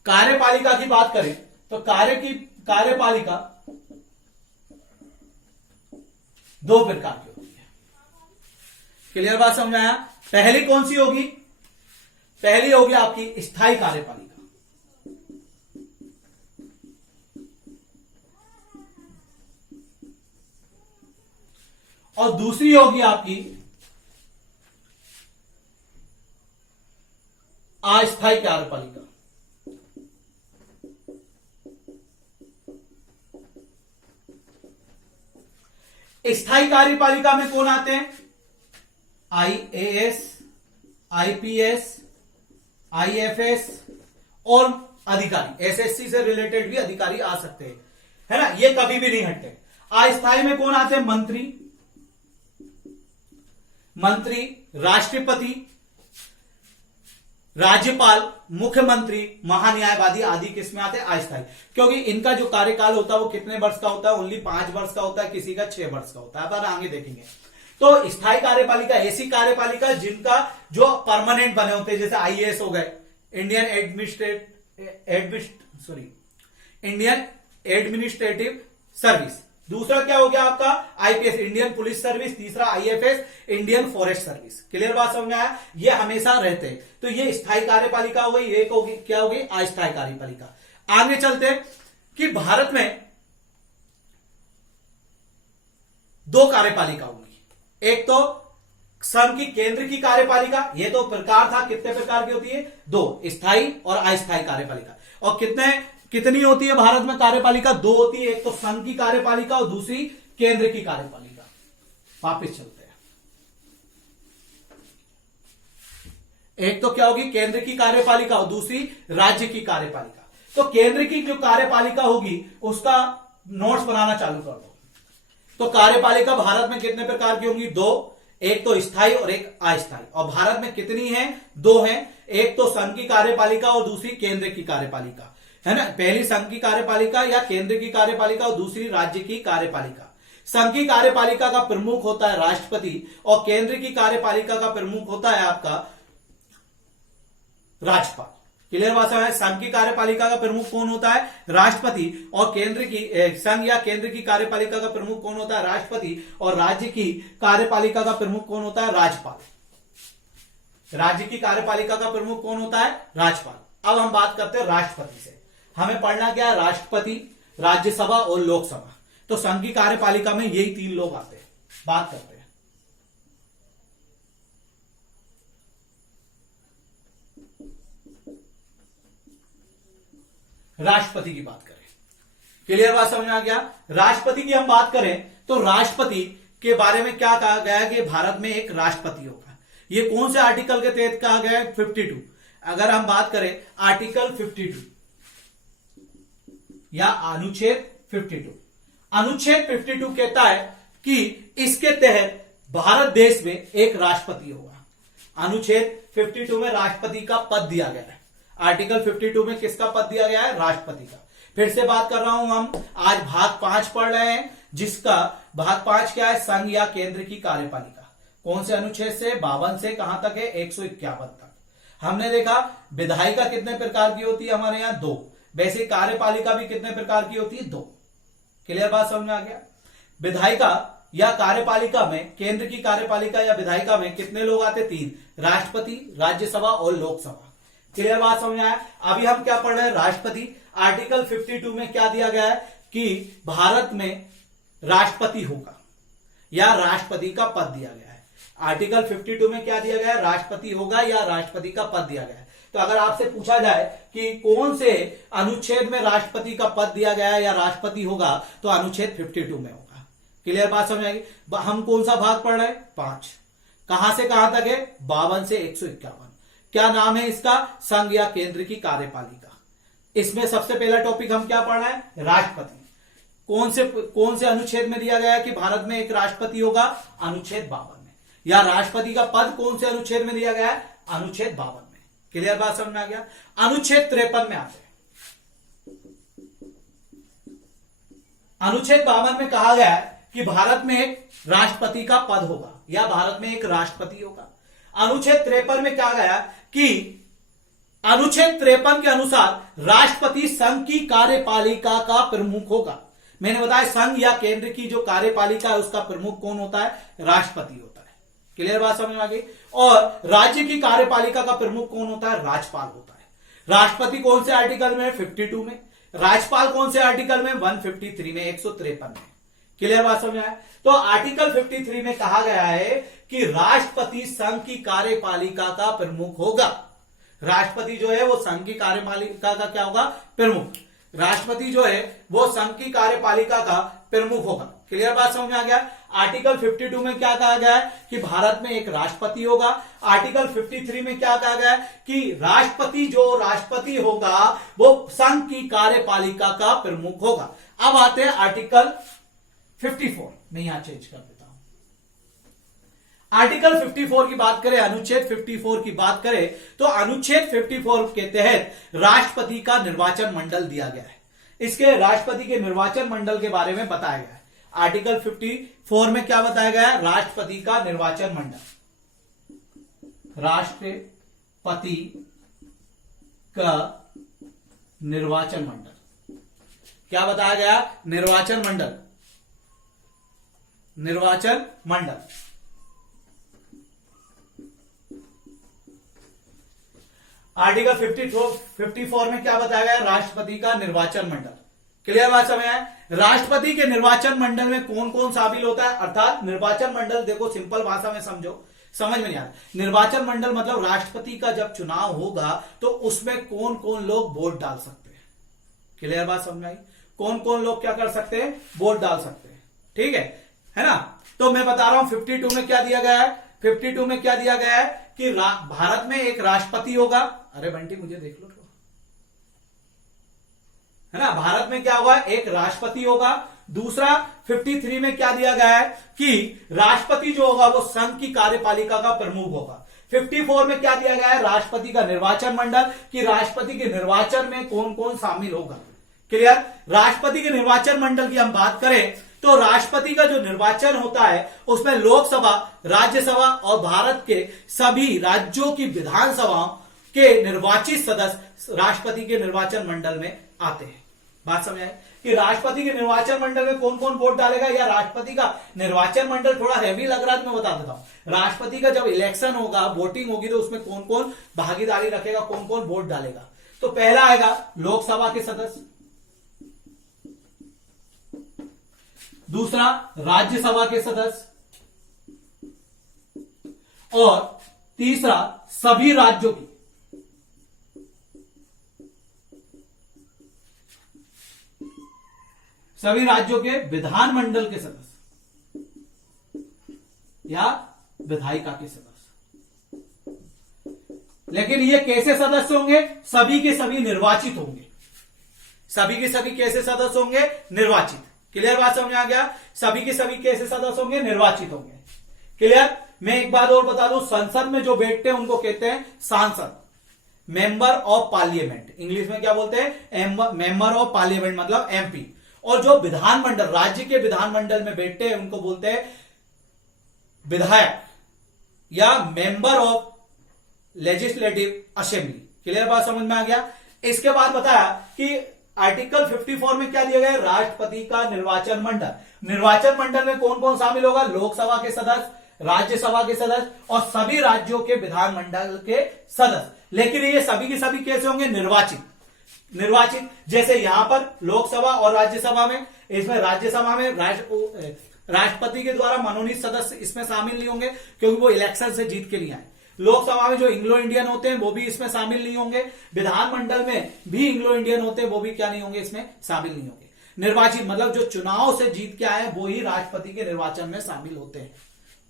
कार्यपालिका की बात करें तो कार्यपालिका 2 प्रकार की होती है। क्लियर बात समझ में आया? पहली कौन सी होगी? पहली होगी आपकी स्थायी कार्यपालिका। और दूसरी होगी आपकी अस्थायी कार्यपालिका। स्थायी कार्यपालिका में कौन आते हैं? IAS, IPS, IFS और अधिकारी। SSC से रिलेटेड भी अधिकारी आ सकते हैं, है ना? ये कभी भी नहीं हटते। अस्थायी में कौन आते हैं? मंत्री, राष्ट्रपति, राज्यपाल, मुख्यमंत्री, महान्यायवादी आदि किसमें आते हैं? अस्थायी। क्योंकि इनका जो कार्यकाल होता है वो कितने वर्ष का होता है? ओनली 5 वर्ष का होता है, किसी का 6 वर्ष का होता है। अब आगे देखेंगे। तो स्थायी कार्यपालिका ऐसी कार्यपालिका जिनका जो परमानेंट बने होते हैं, जैसे IAS हो गए, इंडियन एडमिनिस्ट्रेटिव सर्विस। दूसरा क्या हो गया आपका? IPS, Indian police service. तीसरा IFS, Indian forest service. Clear बात समझ में आया? ये हमेशा रहते हैं। तो ये स्थायी कार्यपालिका हो गई। एक होगी क्या होगी? अस्थायी कार्यपालिका। आगे चलते हैं कि भारत में 2 कार्यपालिका होंगी। एक तो संघ की केंद्र की कार्यपालिका, ये तो प्रकार था। कितने प्रकार की होती है? 2, स्थायी और अस्थायी कार्यपालिका। और कितनी होती है भारत में कार्यपालिका? 2 होती है। एक तो संघ की कार्यपालिका और दूसरी केंद्र की कार्यपालिका। वापिस चलते हैं। एक तो क्या होगी? केंद्र की कार्यपालिका और दूसरी राज्य की कार्यपालिका। तो केंद्र की जो कार्यपालिका होगी उसका नोट्स बनाना चालू कर दो। तो कार्यपालिका भारत में कितने प्रकार की होंगी? 2, एक तो स्थायी और एक अस्थायी। और भारत में कितनी है? 2 है। एक तो संघ की कार्यपालिका और दूसरी केंद्र की कार्यपालिका, है ना? पहली संघ की कार्यपालिका या केंद्र की कार्यपालिका और दूसरी राज्य की कार्यपालिका। संघ की कार्यपालिका का प्रमुख होता है राष्ट्रपति और केंद्र की कार्यपालिका का प्रमुख होता है आपका राज्यपाल। क्लियर बात है? संघ की कार्यपालिका का प्रमुख कौन होता है? राष्ट्रपति। और केंद्र की संघ या केंद्र की कार्यपालिका का प्रमुख कौन होता है? राष्ट्रपति। और राज्य की कार्यपालिका का प्रमुख कौन होता है? राज्यपाल। राज्य की कार्यपालिका का प्रमुख कौन होता है? राज्यपाल। अब हम बात करते हैं राष्ट्रपति से। हमें पढ़ना क्या है? राष्ट्रपति, राज्यसभा और लोकसभा। तो संघ की कार्यपालिका में यही 3 लोग आते हैं। बात करते हैं। राष्ट्रपति की बात करें। क्लियर बात समझ में आ गया। राष्ट्रपति की हम बात करें तो राष्ट्रपति के बारे में क्या कहा गया है कि भारत में एक राष्ट्रपति होगा। ये कौन से आर्टिकल के तहत कहा गया है? 52। अगर हम बात करें आर्टिकल 52 या अनुच्छेद 52, अनुच्छेद 52 कहता है कि इसके तहत भारत देश में एक राष्ट्रपति होगा। अनुच्छेद 52 में राष्ट्रपति का पद दिया गया है। आर्टिकल 52 में किसका पद दिया गया है? राष्ट्रपति का। फिर से बात कर रहा हूं, हम आज भाग 5 पढ़ रहे हैं, जिसका भाग 5 क्या है? संघ या केंद्र की कार्यपालिका। कौन से अनुच्छेद से? 52 से कहां तक है? 151 तक। हमने देखा विधायिका कितने प्रकार की होती है हमारे यहां? 2। वैसे कार्यपालिका भी कितने प्रकार की होती है? 2। क्लियर बात समझ में आ गया। विधायिका या कार्यपालिका में, केंद्र की कार्यपालिका या विधायिका में कितने लोग आते? 3, राष्ट्रपति, राज्यसभा और लोकसभा। क्लियर बात समझ में आया। अभी हम क्या पढ़ रहे हैं? राष्ट्रपति। आर्टिकल 52 में क्या दिया गया है कि भारत में राष्ट्रपति होगा या राष्ट्रपति का पद दिया गया है। आर्टिकल 52 में क्या दिया गया है? राष्ट्रपति होगा या राष्ट्रपति का पद दिया गया है। तो अगर आपसे पूछा जाए कि कौन से अनुच्छेद में राष्ट्रपति का पद दिया गया है या राष्ट्रपति होगा, तो अनुच्छेद 52 में होगा। क्लियर बात समझ आएगी। हम कौन सा भाग पढ़ रहे हैं? 5। कहां से कहां तक है? 52 से 151। क्या नाम है इसका? संघ या केंद्र की कार्यपालिका। इसमें सबसे पहला टॉपिक हम क्या पढ़ रहे हैं? राष्ट्रपति। कौन से अनुच्छेद में दिया गया है कि भारत में एक राष्ट्रपति होगा? अनुच्छेद 52 में। या राष्ट्रपति का पद कौन से अनुच्छेद में दिया गया है? अनुच्छेद 52 में। क्लियर बात समझ में आ गया। अनुच्छेद 53 में आते हैं। अनुच्छेद 52 में कहा गया है कि भारत में एक राष्ट्रपति का पद होगा या भारत में एक राष्ट्रपति होगा। अनुच्छेद 53 में कहा गया कि अनुच्छेद 53 के अनुसार राष्ट्रपति संघ की कार्यपालिका का प्रमुख होगा। मैंने बताया संघ या केंद्र की जो कार्यपालिका है उसका प्रमुख कौन होता है? राष्ट्रपति होता है। क्लियर बात समझ में आ गई। और राज्य की कार्यपालिका का प्रमुख कौन होता है? राज्यपाल होता है। राष्ट्रपति कौन से आर्टिकल में? 52 में। राज्यपाल कौन से आर्टिकल में? 153 में, 153 में। क्लियर बात समझ में आया। तो आर्टिकल 53 में कहा गया है कि राष्ट्रपति संघ की कार्यपालिका का प्रमुख होगा। राष्ट्रपति जो है वो संघ की कार्यपालिका का क्या होगा? प्रमुख। राष्ट्रपति जो है वो संघ की कार्यपालिका का प्रमुख होगा। क्लियर बात समझ में आ गया। आर्टिकल 52 में क्या कहा गया है कि भारत में एक राष्ट्रपति होगा। आर्टिकल 53 में क्या कहा गया है कि राष्ट्रपति होगा वो संघ की कार्यपालिका का प्रमुख होगा। अब आते हैं आर्टिकल 54। मैं यहां चेंज कर देता हूं। आर्टिकल 54 की बात करें, अनुच्छेद 54 की बात करें तो अनुच्छेद 54 के तहत राष्ट्रपति का निर्वाचन मंडल दिया गया है। इसके राष्ट्रपति के निर्वाचन मंडल के बारे में बताया गया है। आर्टिकल 54 में क्या बताया गया है? राष्ट्रपति का निर्वाचन मंडल। राष्ट्रपति का निर्वाचन मंडल क्या बताया गया? निर्वाचन मंडल। निर्वाचन मंडल। आर्टिकल 54 में क्या बताया गया? राष्ट्रपति का निर्वाचन मंडल। क्लियर बात समझ आए। राष्ट्रपति के निर्वाचन मंडल में कौन कौन शामिल होता है? अर्थात निर्वाचन मंडल, देखो सिंपल भाषा में समझो, समझ में नहीं आ रहा। निर्वाचन मंडल मतलब राष्ट्रपति का जब चुनाव होगा तो उसमें कौन कौन लोग वोट डाल सकते हैं। क्लियर बात समझ आई। कौन कौन लोग क्या कर सकते हैं? वोट डाल सकते हैं। ठीक है ना। तो मैं बता रहा हूं 52 में क्या दिया गया है। 52 में क्या दिया गया है कि भारत में एक राष्ट्रपति होगा। अरे बंटी मुझे देख लो तो, है ना। भारत में क्या होगा? एक राष्ट्रपति होगा। दूसरा 53 में क्या दिया गया है कि राष्ट्रपति जो होगा वो संघ की कार्यपालिका का प्रमुख होगा। 54 में क्या दिया गया है? राष्ट्रपति का निर्वाचन मंडल, कि राष्ट्रपति के निर्वाचन में कौन कौन शामिल होगा। क्लियर। राष्ट्रपति के निर्वाचन मंडल की हम बात करें तो राष्ट्रपति का जो निर्वाचन होता है उसमें लोकसभा, राज्यसभा और भारत के सभी राज्यों की विधानसभाओं के निर्वाचित सदस्य राष्ट्रपति के निर्वाचन मंडल में आते हैं। बात समझ आए कि राष्ट्रपति के निर्वाचन मंडल में कौन कौन वोट डालेगा, या राष्ट्रपति का निर्वाचन मंडल थोड़ा हैवी लग रहा है तो मैं बता देता हूं। राष्ट्रपति का जब इलेक्शन होगा, वोटिंग होगी, तो उसमें कौन कौन भागीदारी रखेगा, कौन कौन वोट डालेगा। तो पहला आएगा लोकसभा के सदस्य, दूसरा राज्यसभा के सदस्य, और तीसरा सभी राज्यों की सभी राज्यों के विधानमंडल के सदस्य या विधायिका के सदस्य। लेकिन ये कैसे सदस्य होंगे? सभी के सभी निर्वाचित होंगे। सभी के सभी कैसे सदस्य होंगे? निर्वाचित। क्लियर बात समझ आ गया? सभी के सभी कैसे सदस्य होंगे? निर्वाचित होंगे। क्लियर? मैं एक बात और बता दूं, संसद में जो बैठते हैं उनको कहते हैं सांसद, मेंबर ऑफ पार्लियामेंट। इंग्लिश में क्या बोलते हैं? मेंबर ऑफ पार्लियामेंट, मतलब एमपी। और जो विधानमंडल, राज्य के विधानमंडल में बैठते हैं उनको बोलते हैं विधायक या member of legislative assembly. Clear बात समझ में आ गया? इसके बाद बताया कि आर्टिकल 54 में क्या दिया गया? राष्ट्रपति का निर्वाचन मंडल। निर्वाचन मंडल में कौन कौन शामिल होगा? लोकसभा के सदस्य, राज्यसभा के सदस्य और सभी राज्यों के विधानमंडल के सदस्य। लेकिन ये सभी के सभी कैसे होंगे? निर्वाचित। निर्वाचित जैसे यहां पर लोकसभा और राज्यसभा में, इसमें राज्यसभा में राष्ट्रपति के द्वारा मनोनीत सदस्य इसमें शामिल नहीं होंगे क्योंकि वो इलेक्शन से जीत के नहीं आए। लोकसभा में जो इंग्लो इंडियन होते हैं वो भी इसमें शामिल नहीं होंगे। विधानमंडल में भी इंग्लो इंडियन होते हैं, वो भी क्या नहीं होंगे? इसमें शामिल नहीं होंगे। निर्वाचित मतलब जो चुनाव से जीत के आए वो ही राष्ट्रपति के निर्वाचन में शामिल होते हैं।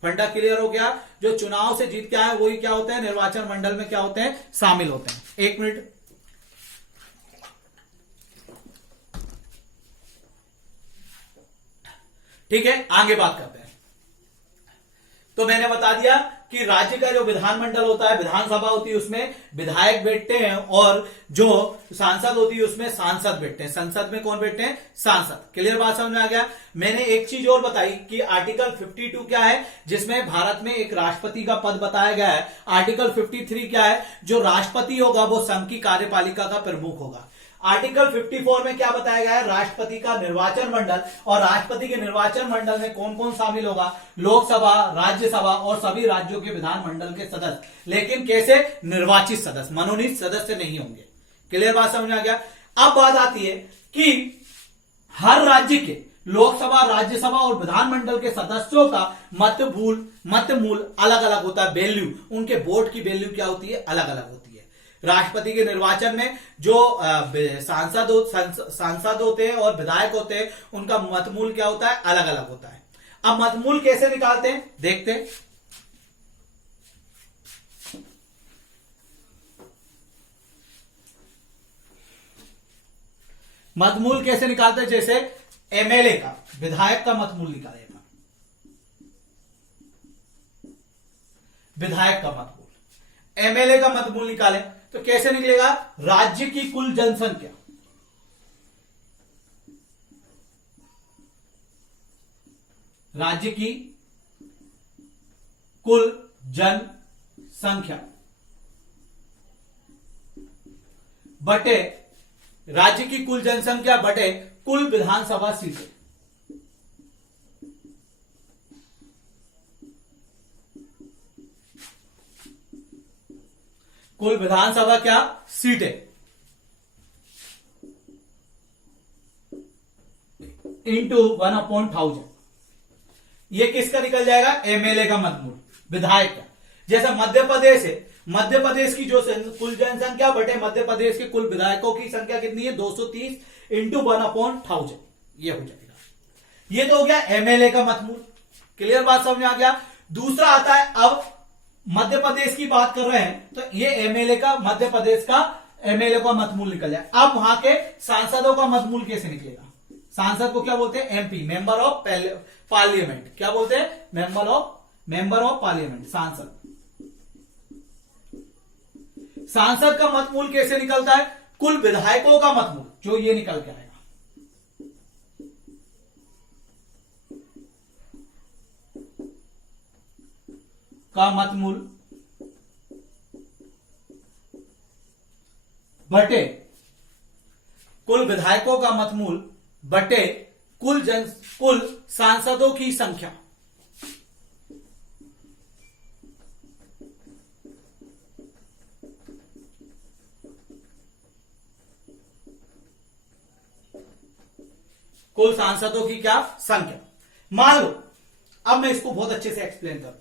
फंडा क्लियर हो गया? जो चुनाव से जीत के आए वही क्या होते हैं? निर्वाचन मंडल में क्या होते हैं? शामिल होते हैं। एक मिनट, ठीक है, आगे बात करते हैं। तो मैंने बता दिया कि राज्य का जो विधानमंडल होता है, विधानसभा होती है, उसमें विधायक बैठते हैं और जो सांसद होती है उसमें सांसद बैठते हैं। संसद में कौन बैठते हैं? सांसद। क्लियर बात समझ में आ गया? मैंने एक चीज और बताई कि आर्टिकल 52 क्या है, जिसमें भारत में एक राष्ट्रपति का पद बताया गया है। आर्टिकल 53 क्या है? जो राष्ट्रपति होगा वो संघ की कार्यपालिका का प्रमुख होगा। आर्टिकल 54 में क्या बताया गया है? राष्ट्रपति का निर्वाचन मंडल, और राष्ट्रपति के निर्वाचन मंडल में कौन कौन शामिल होगा? लोकसभा, राज्यसभा और सभी राज्यों के विधानमंडल के सदस्य। लेकिन कैसे? निर्वाचित सदस्य, मनोनीत सदस्य नहीं होंगे। क्लियर बात समझ आ गया? अब बात आती है कि हर राज्य के लोकसभा, राज्यसभा और विधानमंडल के सदस्यों का मत मूल अलग अलग होता है। वैल्यू, उनके वोट की वैल्यू क्या होती है? अलग अलग होती है। राष्ट्रपति के निर्वाचन में जो सांसद होते हैं और विधायक होते हैं उनका मतमूल क्या होता है? अलग अलग होता है। अब मतमूल कैसे निकालते हैं देखते हैं। मतमूल कैसे निकालते हैं? जैसे एमएलए का, विधायक का मतमूल निकालेगा, विधायक का मतमूल। एमएलए का मतमूल निकालें तो कैसे निकलेगा? राज्य की कुल जनसंख्या, राज्य की कुल जनसंख्या बटे राज्य की कुल जनसंख्या बटे कुल विधानसभा सीटें। कुल विधानसभा क्या? सीटें इंटू 1/1000। ये किसका निकल जाएगा? एमएलए का मतमूल, विधायक का। जैसा मध्य प्रदेश है, मध्य प्रदेश की जो कुल जनसंख्या बटे मध्य प्रदेश के कुल विधायकों की संख्या कितनी है? 230 इंटू 1/1000। ये हो जाएगा। ये तो हो गया एमएलए का मतमूल। क्लियर बात समझ में आ गया? दूसरा आता है, अब मध्य प्रदेश की बात कर रहे हैं तो ये एमएलए का, मध्य प्रदेश का एमएलए का मतमूल निकल जाए। अब वहां के सांसदों का मतमूल कैसे निकलेगा? सांसद को क्या बोलते हैं? MP, member of parliament. क्या बोलते हैं? मेंबर ऑफ पार्लियामेंट, सांसद। सांसद का मतमूल कैसे निकलता है? कुल विधायकों का मतमूल, जो ये निकल के आएगा। का मतमूल बटे कुल विधायकों का मतमूल बटे कुल सांसदों की संख्या। कुल सांसदों की क्या? संख्या। मान लो, अब मैं इसको बहुत अच्छे से एक्सप्लेन करता हूं।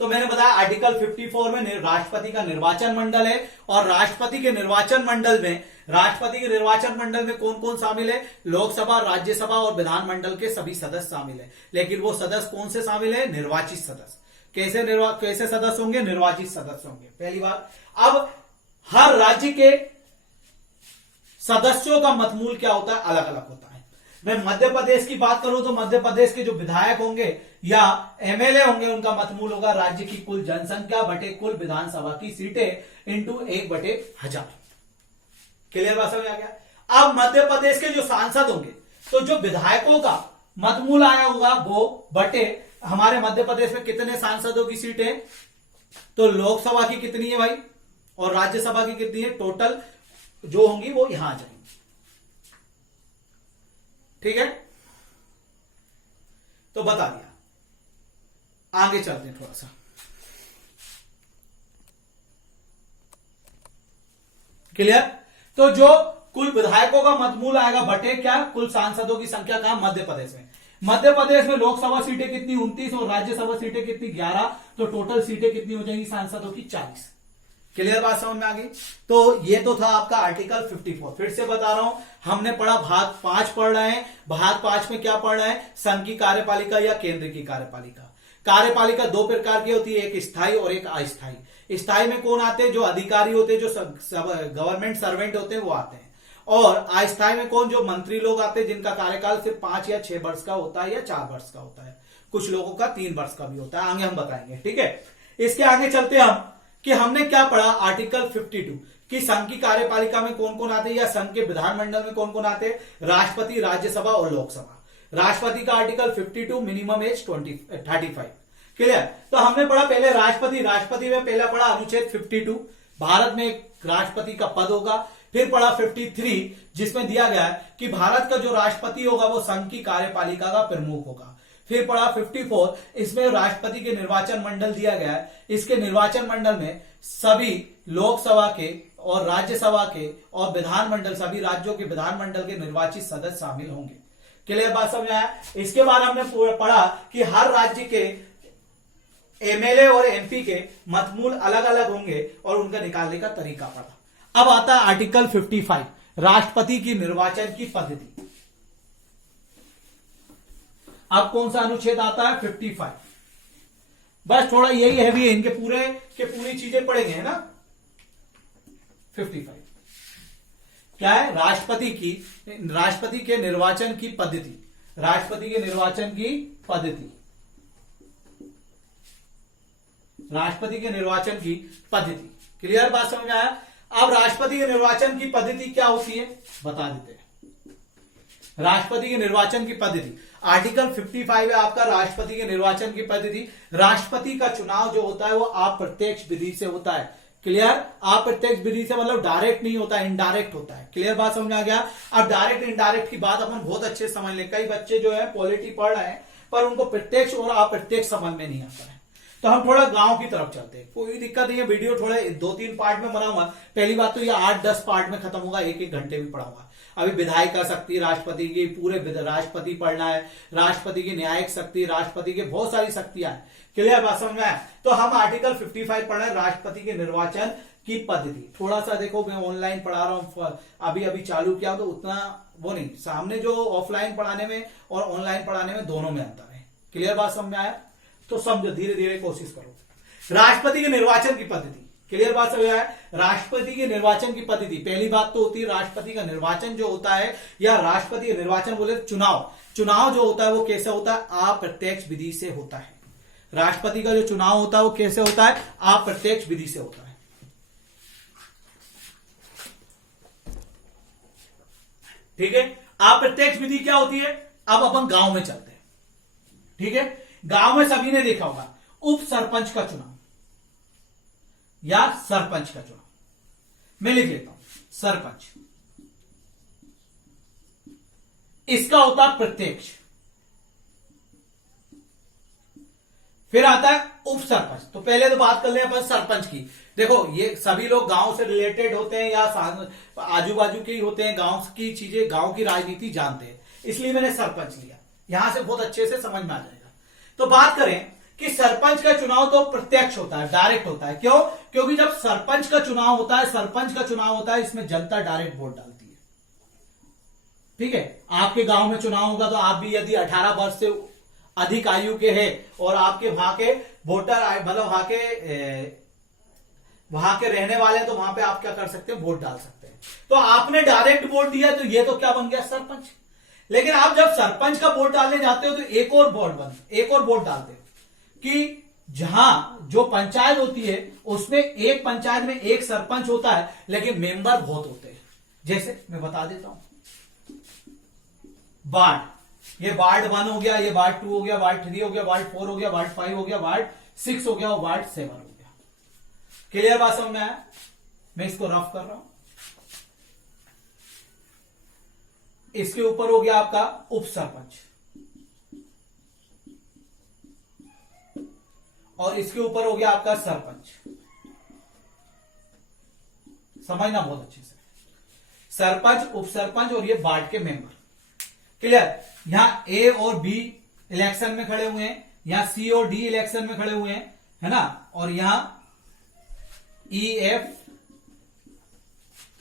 तो मैंने बताया आर्टिकल 54 में राष्ट्रपति का निर्वाचन मंडल है और राष्ट्रपति के निर्वाचन मंडल में राष्ट्रपति के निर्वाचन मंडल में कौन कौन शामिल है? लोकसभा, राज्यसभा और विधानमंडल के सभी सदस्य शामिल है। लेकिन वो सदस्य कौन से शामिल है? निर्वाचित सदस्य। कैसे सदस्य होंगे? निर्वाचित सदस्य होंगे, पहली बात। अब हर राज्य के सदस्यों का मतमूल क्या होता है? अलग अलग होता है। मैं मध्य प्रदेश की बात करूं तो मध्य प्रदेश के जो विधायक होंगे या एमएलए होंगे उनका मतमूल होगा राज्य की कुल जनसंख्या बटे कुल विधानसभा की सीटें इंटू 1/1000। क्लियर बात समझ आ गया? अब मध्य प्रदेश के जो सांसद होंगे तो जो विधायकों का मतमूल आया होगा वो बटे हमारे मध्य प्रदेश में कितने सांसदों की सीटें, तो लोकसभा की कितनी है भाई और राज्यसभा की कितनी है, टोटल जो होंगी वो यहां आ जाएंगी। ठीक है, तो बता दिया। आगे चलते हैं थोड़ा सा। क्लियर? तो जो कुल विधायकों का मतमूल आएगा बटे क्या, कुल सांसदों की संख्या कहां? मध्य प्रदेश में। मध्य प्रदेश में लोकसभा सीटें कितनी? 29 और राज्यसभा सीटें कितनी? 11। तो टोटल सीटें कितनी हो जाएंगी सांसदों की? 40। क्लियर बात समझ में आ गई? तो ये तो था आपका आर्टिकल 54। फिर से बता रहा हूं, हमने पढ़ा भाग 5 पढ़ रहे हैं। भाग 5 में क्या पढ़ रहे हैं? संघ की कार्यपालिका या केंद्र की कार्यपालिका। कार्यपालिका दो प्रकार की होती है, एक स्थायी और एक अस्थायी। स्थायी में कौन आते हैं? जो अधिकारी होते हैं, जो गवर्नमेंट सर्वेंट होते हैं वो आते हैं। और अस्थायी में कौन? जो मंत्री लोग आते हैं जिनका कार्यकाल सिर्फ 5 या 6 वर्ष का होता है या 4 वर्ष का होता है। कुछ लोगों का 3 वर्ष का भी होता है, आगे हम बताएंगे। ठीक है, इसके आगे चलते हम कि हमने क्या पढ़ा आर्टिकल 52 कि संघ की कार्यपालिका में कौन कौन आते हैं या संघ के विधानमंडल में कौन कौन आते हैं? राष्ट्रपति, राज्यसभा और लोकसभा। राष्ट्रपति का आर्टिकल 52 मिनिमम एज 35। क्लियर? तो हमने पढ़ा पहले राष्ट्रपति में पहला पढ़ा अनुच्छेद 52, भारत में एक राष्ट्रपति का पद होगा। फिर पढ़ा 53 जिसमें दिया गया है कि भारत का जो राष्ट्रपति होगा वो संघ की कार्यपालिका का प्रमुख होगा। फिर पढ़ा 54, इसमें राष्ट्रपति के निर्वाचन मंडल दिया गया है। इसके निर्वाचन मंडल में सभी लोकसभा के और राज्यसभा के और विधानमंडल, सभी राज्यों के विधानमंडल के निर्वाचित सदस्य शामिल होंगे। क्लियर बात समझ आया? इसके बाद हमने पढ़ा कि हर राज्य के एमएलए और एमपी के मतमूल अलग अलग होंगे और उनका निकालने का तरीका पढ़ा। अब आता है आर्टिकल 55, राष्ट्रपति की निर्वाचन की पद्धति। अब कौन सा अनुच्छेद आता है? 55। बस थोड़ा यही हैवी है, इनके पूरी चीजें पढ़ेंगे, है ना। 55 क्या है? राष्ट्रपति के निर्वाचन की पद्धति। राष्ट्रपति के निर्वाचन की पद्धति। राष्ट्रपति के निर्वाचन की पद्धति। क्लियर बात समझ आया? अब राष्ट्रपति के निर्वाचन की पद्धति क्या होती है बता देते हैं। राष्ट्रपति के निर्वाचन की पद्धति आर्टिकल 55 है आपका, राष्ट्रपति के निर्वाचन की पद्धति। राष्ट्रपति का चुनाव जो होता है वो अप्रत्यक्ष विधि से होता है। क्लियर? अप्रत्यक्ष विधि से मतलब डायरेक्ट नहीं होता है, इनडायरेक्ट होता है। क्लियर बात समझ आ गया? अब डायरेक्ट इनडायरेक्ट की बात अपन बहुत अच्छे से समझ लें। कई बच्चे जो है पॉलिटी पढ़ रहे हैं पर उनको प्रत्यक्ष और अप्रत्यक्ष समझ में नहीं आता है। तो हम थोड़ा गांव की तरफ चलते हैं, कोई दिक्कत नहीं है। वीडियो थोड़े 2-3 पार्ट में बनाऊंगा। पहली बात तो ये 8-10 पार्ट में खत्म होगा, 1-1 घंटे भी पढ़ाऊंगा। अभी विधायिका शक्ति, राष्ट्रपति की पूरे राष्ट्रपति पढ़ना है, राष्ट्रपति की न्यायिक शक्ति, राष्ट्रपति की बहुत सारी शक्तियां हैं। क्लियर बात समझ में आया? तो हम आर्टिकल 55 पढ़ रहे हैं, राष्ट्रपति के निर्वाचन की पद्धति। थोड़ा सा देखो, मैं ऑनलाइन पढ़ा रहा हूं, अभी चालू किया, तो उतना वो नहीं। सामने जो ऑफलाइन पढ़ाने में और ऑनलाइन पढ़ाने में दोनों में अंतर है। क्लियर बात समझ में आया? तो समझो, धीरे धीरे कोशिश करो। राष्ट्रपति के निर्वाचन की पद्धति। क्लियर बात समझ आया? राष्ट्रपति के निर्वाचन की पद्धति, पहली बात तो होती है राष्ट्रपति का निर्वाचन जो होता है, या राष्ट्रपति का निर्वाचन बोले चुनाव जो होता है वो कैसे होता है? अप्रत्यक्ष विधि से होता है। राष्ट्रपति का जो चुनाव होता है वो कैसे होता है? अप्रत्यक्ष विधि से होता है। ठीक है? अप्रत्यक्ष विधि क्या होती है? अब अपन गांव में चलते हैं। ठीक है? गांव में सभी ने देखा होगा उप सरपंच का चुनाव या सरपंच का चुनाव। मैं लिख लेता हूं सरपंच, इसका होता है प्रत्यक्ष। फिर आता है उप सरपंच। तो पहले तो बात कर ले अपन सरपंच की। देखो, ये सभी लोग गांव से रिलेटेड होते हैं या आजू बाजू के ही होते हैं, गांव की चीजें, गांव की राजनीति जानते हैं, इसलिए मैंने सरपंच लिया। यहां से बहुत अच्छे से समझ में आ जाएगा। तो बात करें कि सरपंच का चुनाव तो प्रत्यक्ष होता है, डायरेक्ट होता है। क्यों? क्योंकि जब सरपंच का चुनाव होता है, इसमें जनता डायरेक्ट वोट डालती है। ठीक है, आपके गांव में चुनाव होगा तो आप भी यदि 18 वर्ष से अधिक आयु के हैं और आपके वहां के वोटर मतलब वहां के रहने वाले हैं, तो वहां पे आप क्या कर सकते हैं, वोट डाल सकते हैं। तो आपने डायरेक्ट वोट दिया तो ये तो क्या बन गया, सरपंच। लेकिन आप जब सरपंच का वोट डालने जाते हो तो एक और वोट डालते हो कि जहां जो पंचायत होती है उसमें एक पंचायत में एक सरपंच होता है, लेकिन मेंबर बहुत होते हैं। जैसे मैं बता देता हूं, वार्ड, ये वार्ड 1 हो गया, ये वार्ड 2 हो गया, वार्ड 3 हो गया, वार्ड 4 हो गया, वार्ड 5 हो गया, वार्ड 6 हो गया और वार्ड 7 हो गया। क्लियर बात समझ में आया? मैं इसको रफ कर रहा हूं। इसके ऊपर हो गया आपका उप सरपंच और इसके ऊपर हो गया आपका सरपंच। समझना बहुत अच्छे से, सरपंच, उप सरपंच और ये वार्ड के मेंबर। क्लियर? यहां ए और बी इलेक्शन में खड़े हुए हैं, यहां सी और डी इलेक्शन में खड़े हुए हैं, है ना, और यहां ई एफ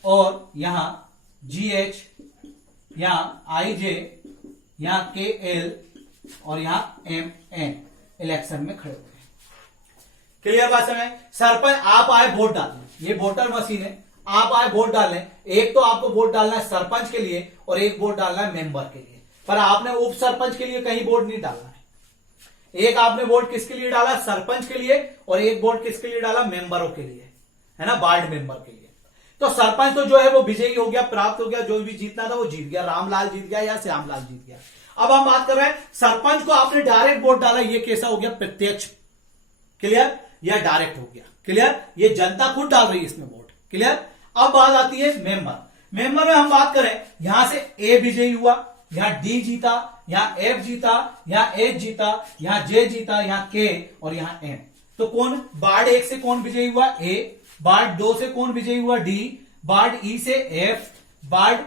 और यहां जी एच, यहां आई जे, यहां के एल और यहां एम एन इलेक्शन में खड़े हुए हैं। क्लियर बात समझ? सरपंच आप आए वोट डालने, ये वोटर मशीन है, आप आए वोट डालने। एक तो आपको वोट डालना है सरपंच के लिए और एक वोट डालना है मेंबर के लिए, पर आपने उप सरपंच के लिए कहीं वोट नहीं डालना है। एक आपने वोट किसके लिए डाला, सरपंच के लिए, और एक वोट किसके लिए डाला, मेंबरों के लिए, है ना, वार्ड मेंबर के लिए। तो सरपंच तो जो है वो विजयी हो गया, प्राप्त हो गया, जो भी जीतना था वो जीत गया, रामलाल जीत गया या श्यामलाल जीत गया। अब हम बात कर रहे हैं सरपंच को आपने डायरेक्ट वोट डाला, ये कैसा हो गया, प्रत्यक्ष। क्लियर? या डायरेक्ट हो गया। क्लियर? ये जनता खुद डाल रही है इसमें वोट। क्लियर? अब बात आती है मेंबर। मेंबर में हम बात करें, यहां से ए विजयी हुआ, यहां डी जीता, यहां एफ जीता, यहां एच जीता, यहां जे जीता, यहां के और यहां एम। तो कौन, वार्ड 1 से कौन विजयी हुआ, ए, वार्ड 2 से कौन विजयी हुआ, डी, वार्ड ई से एफ, वार्ड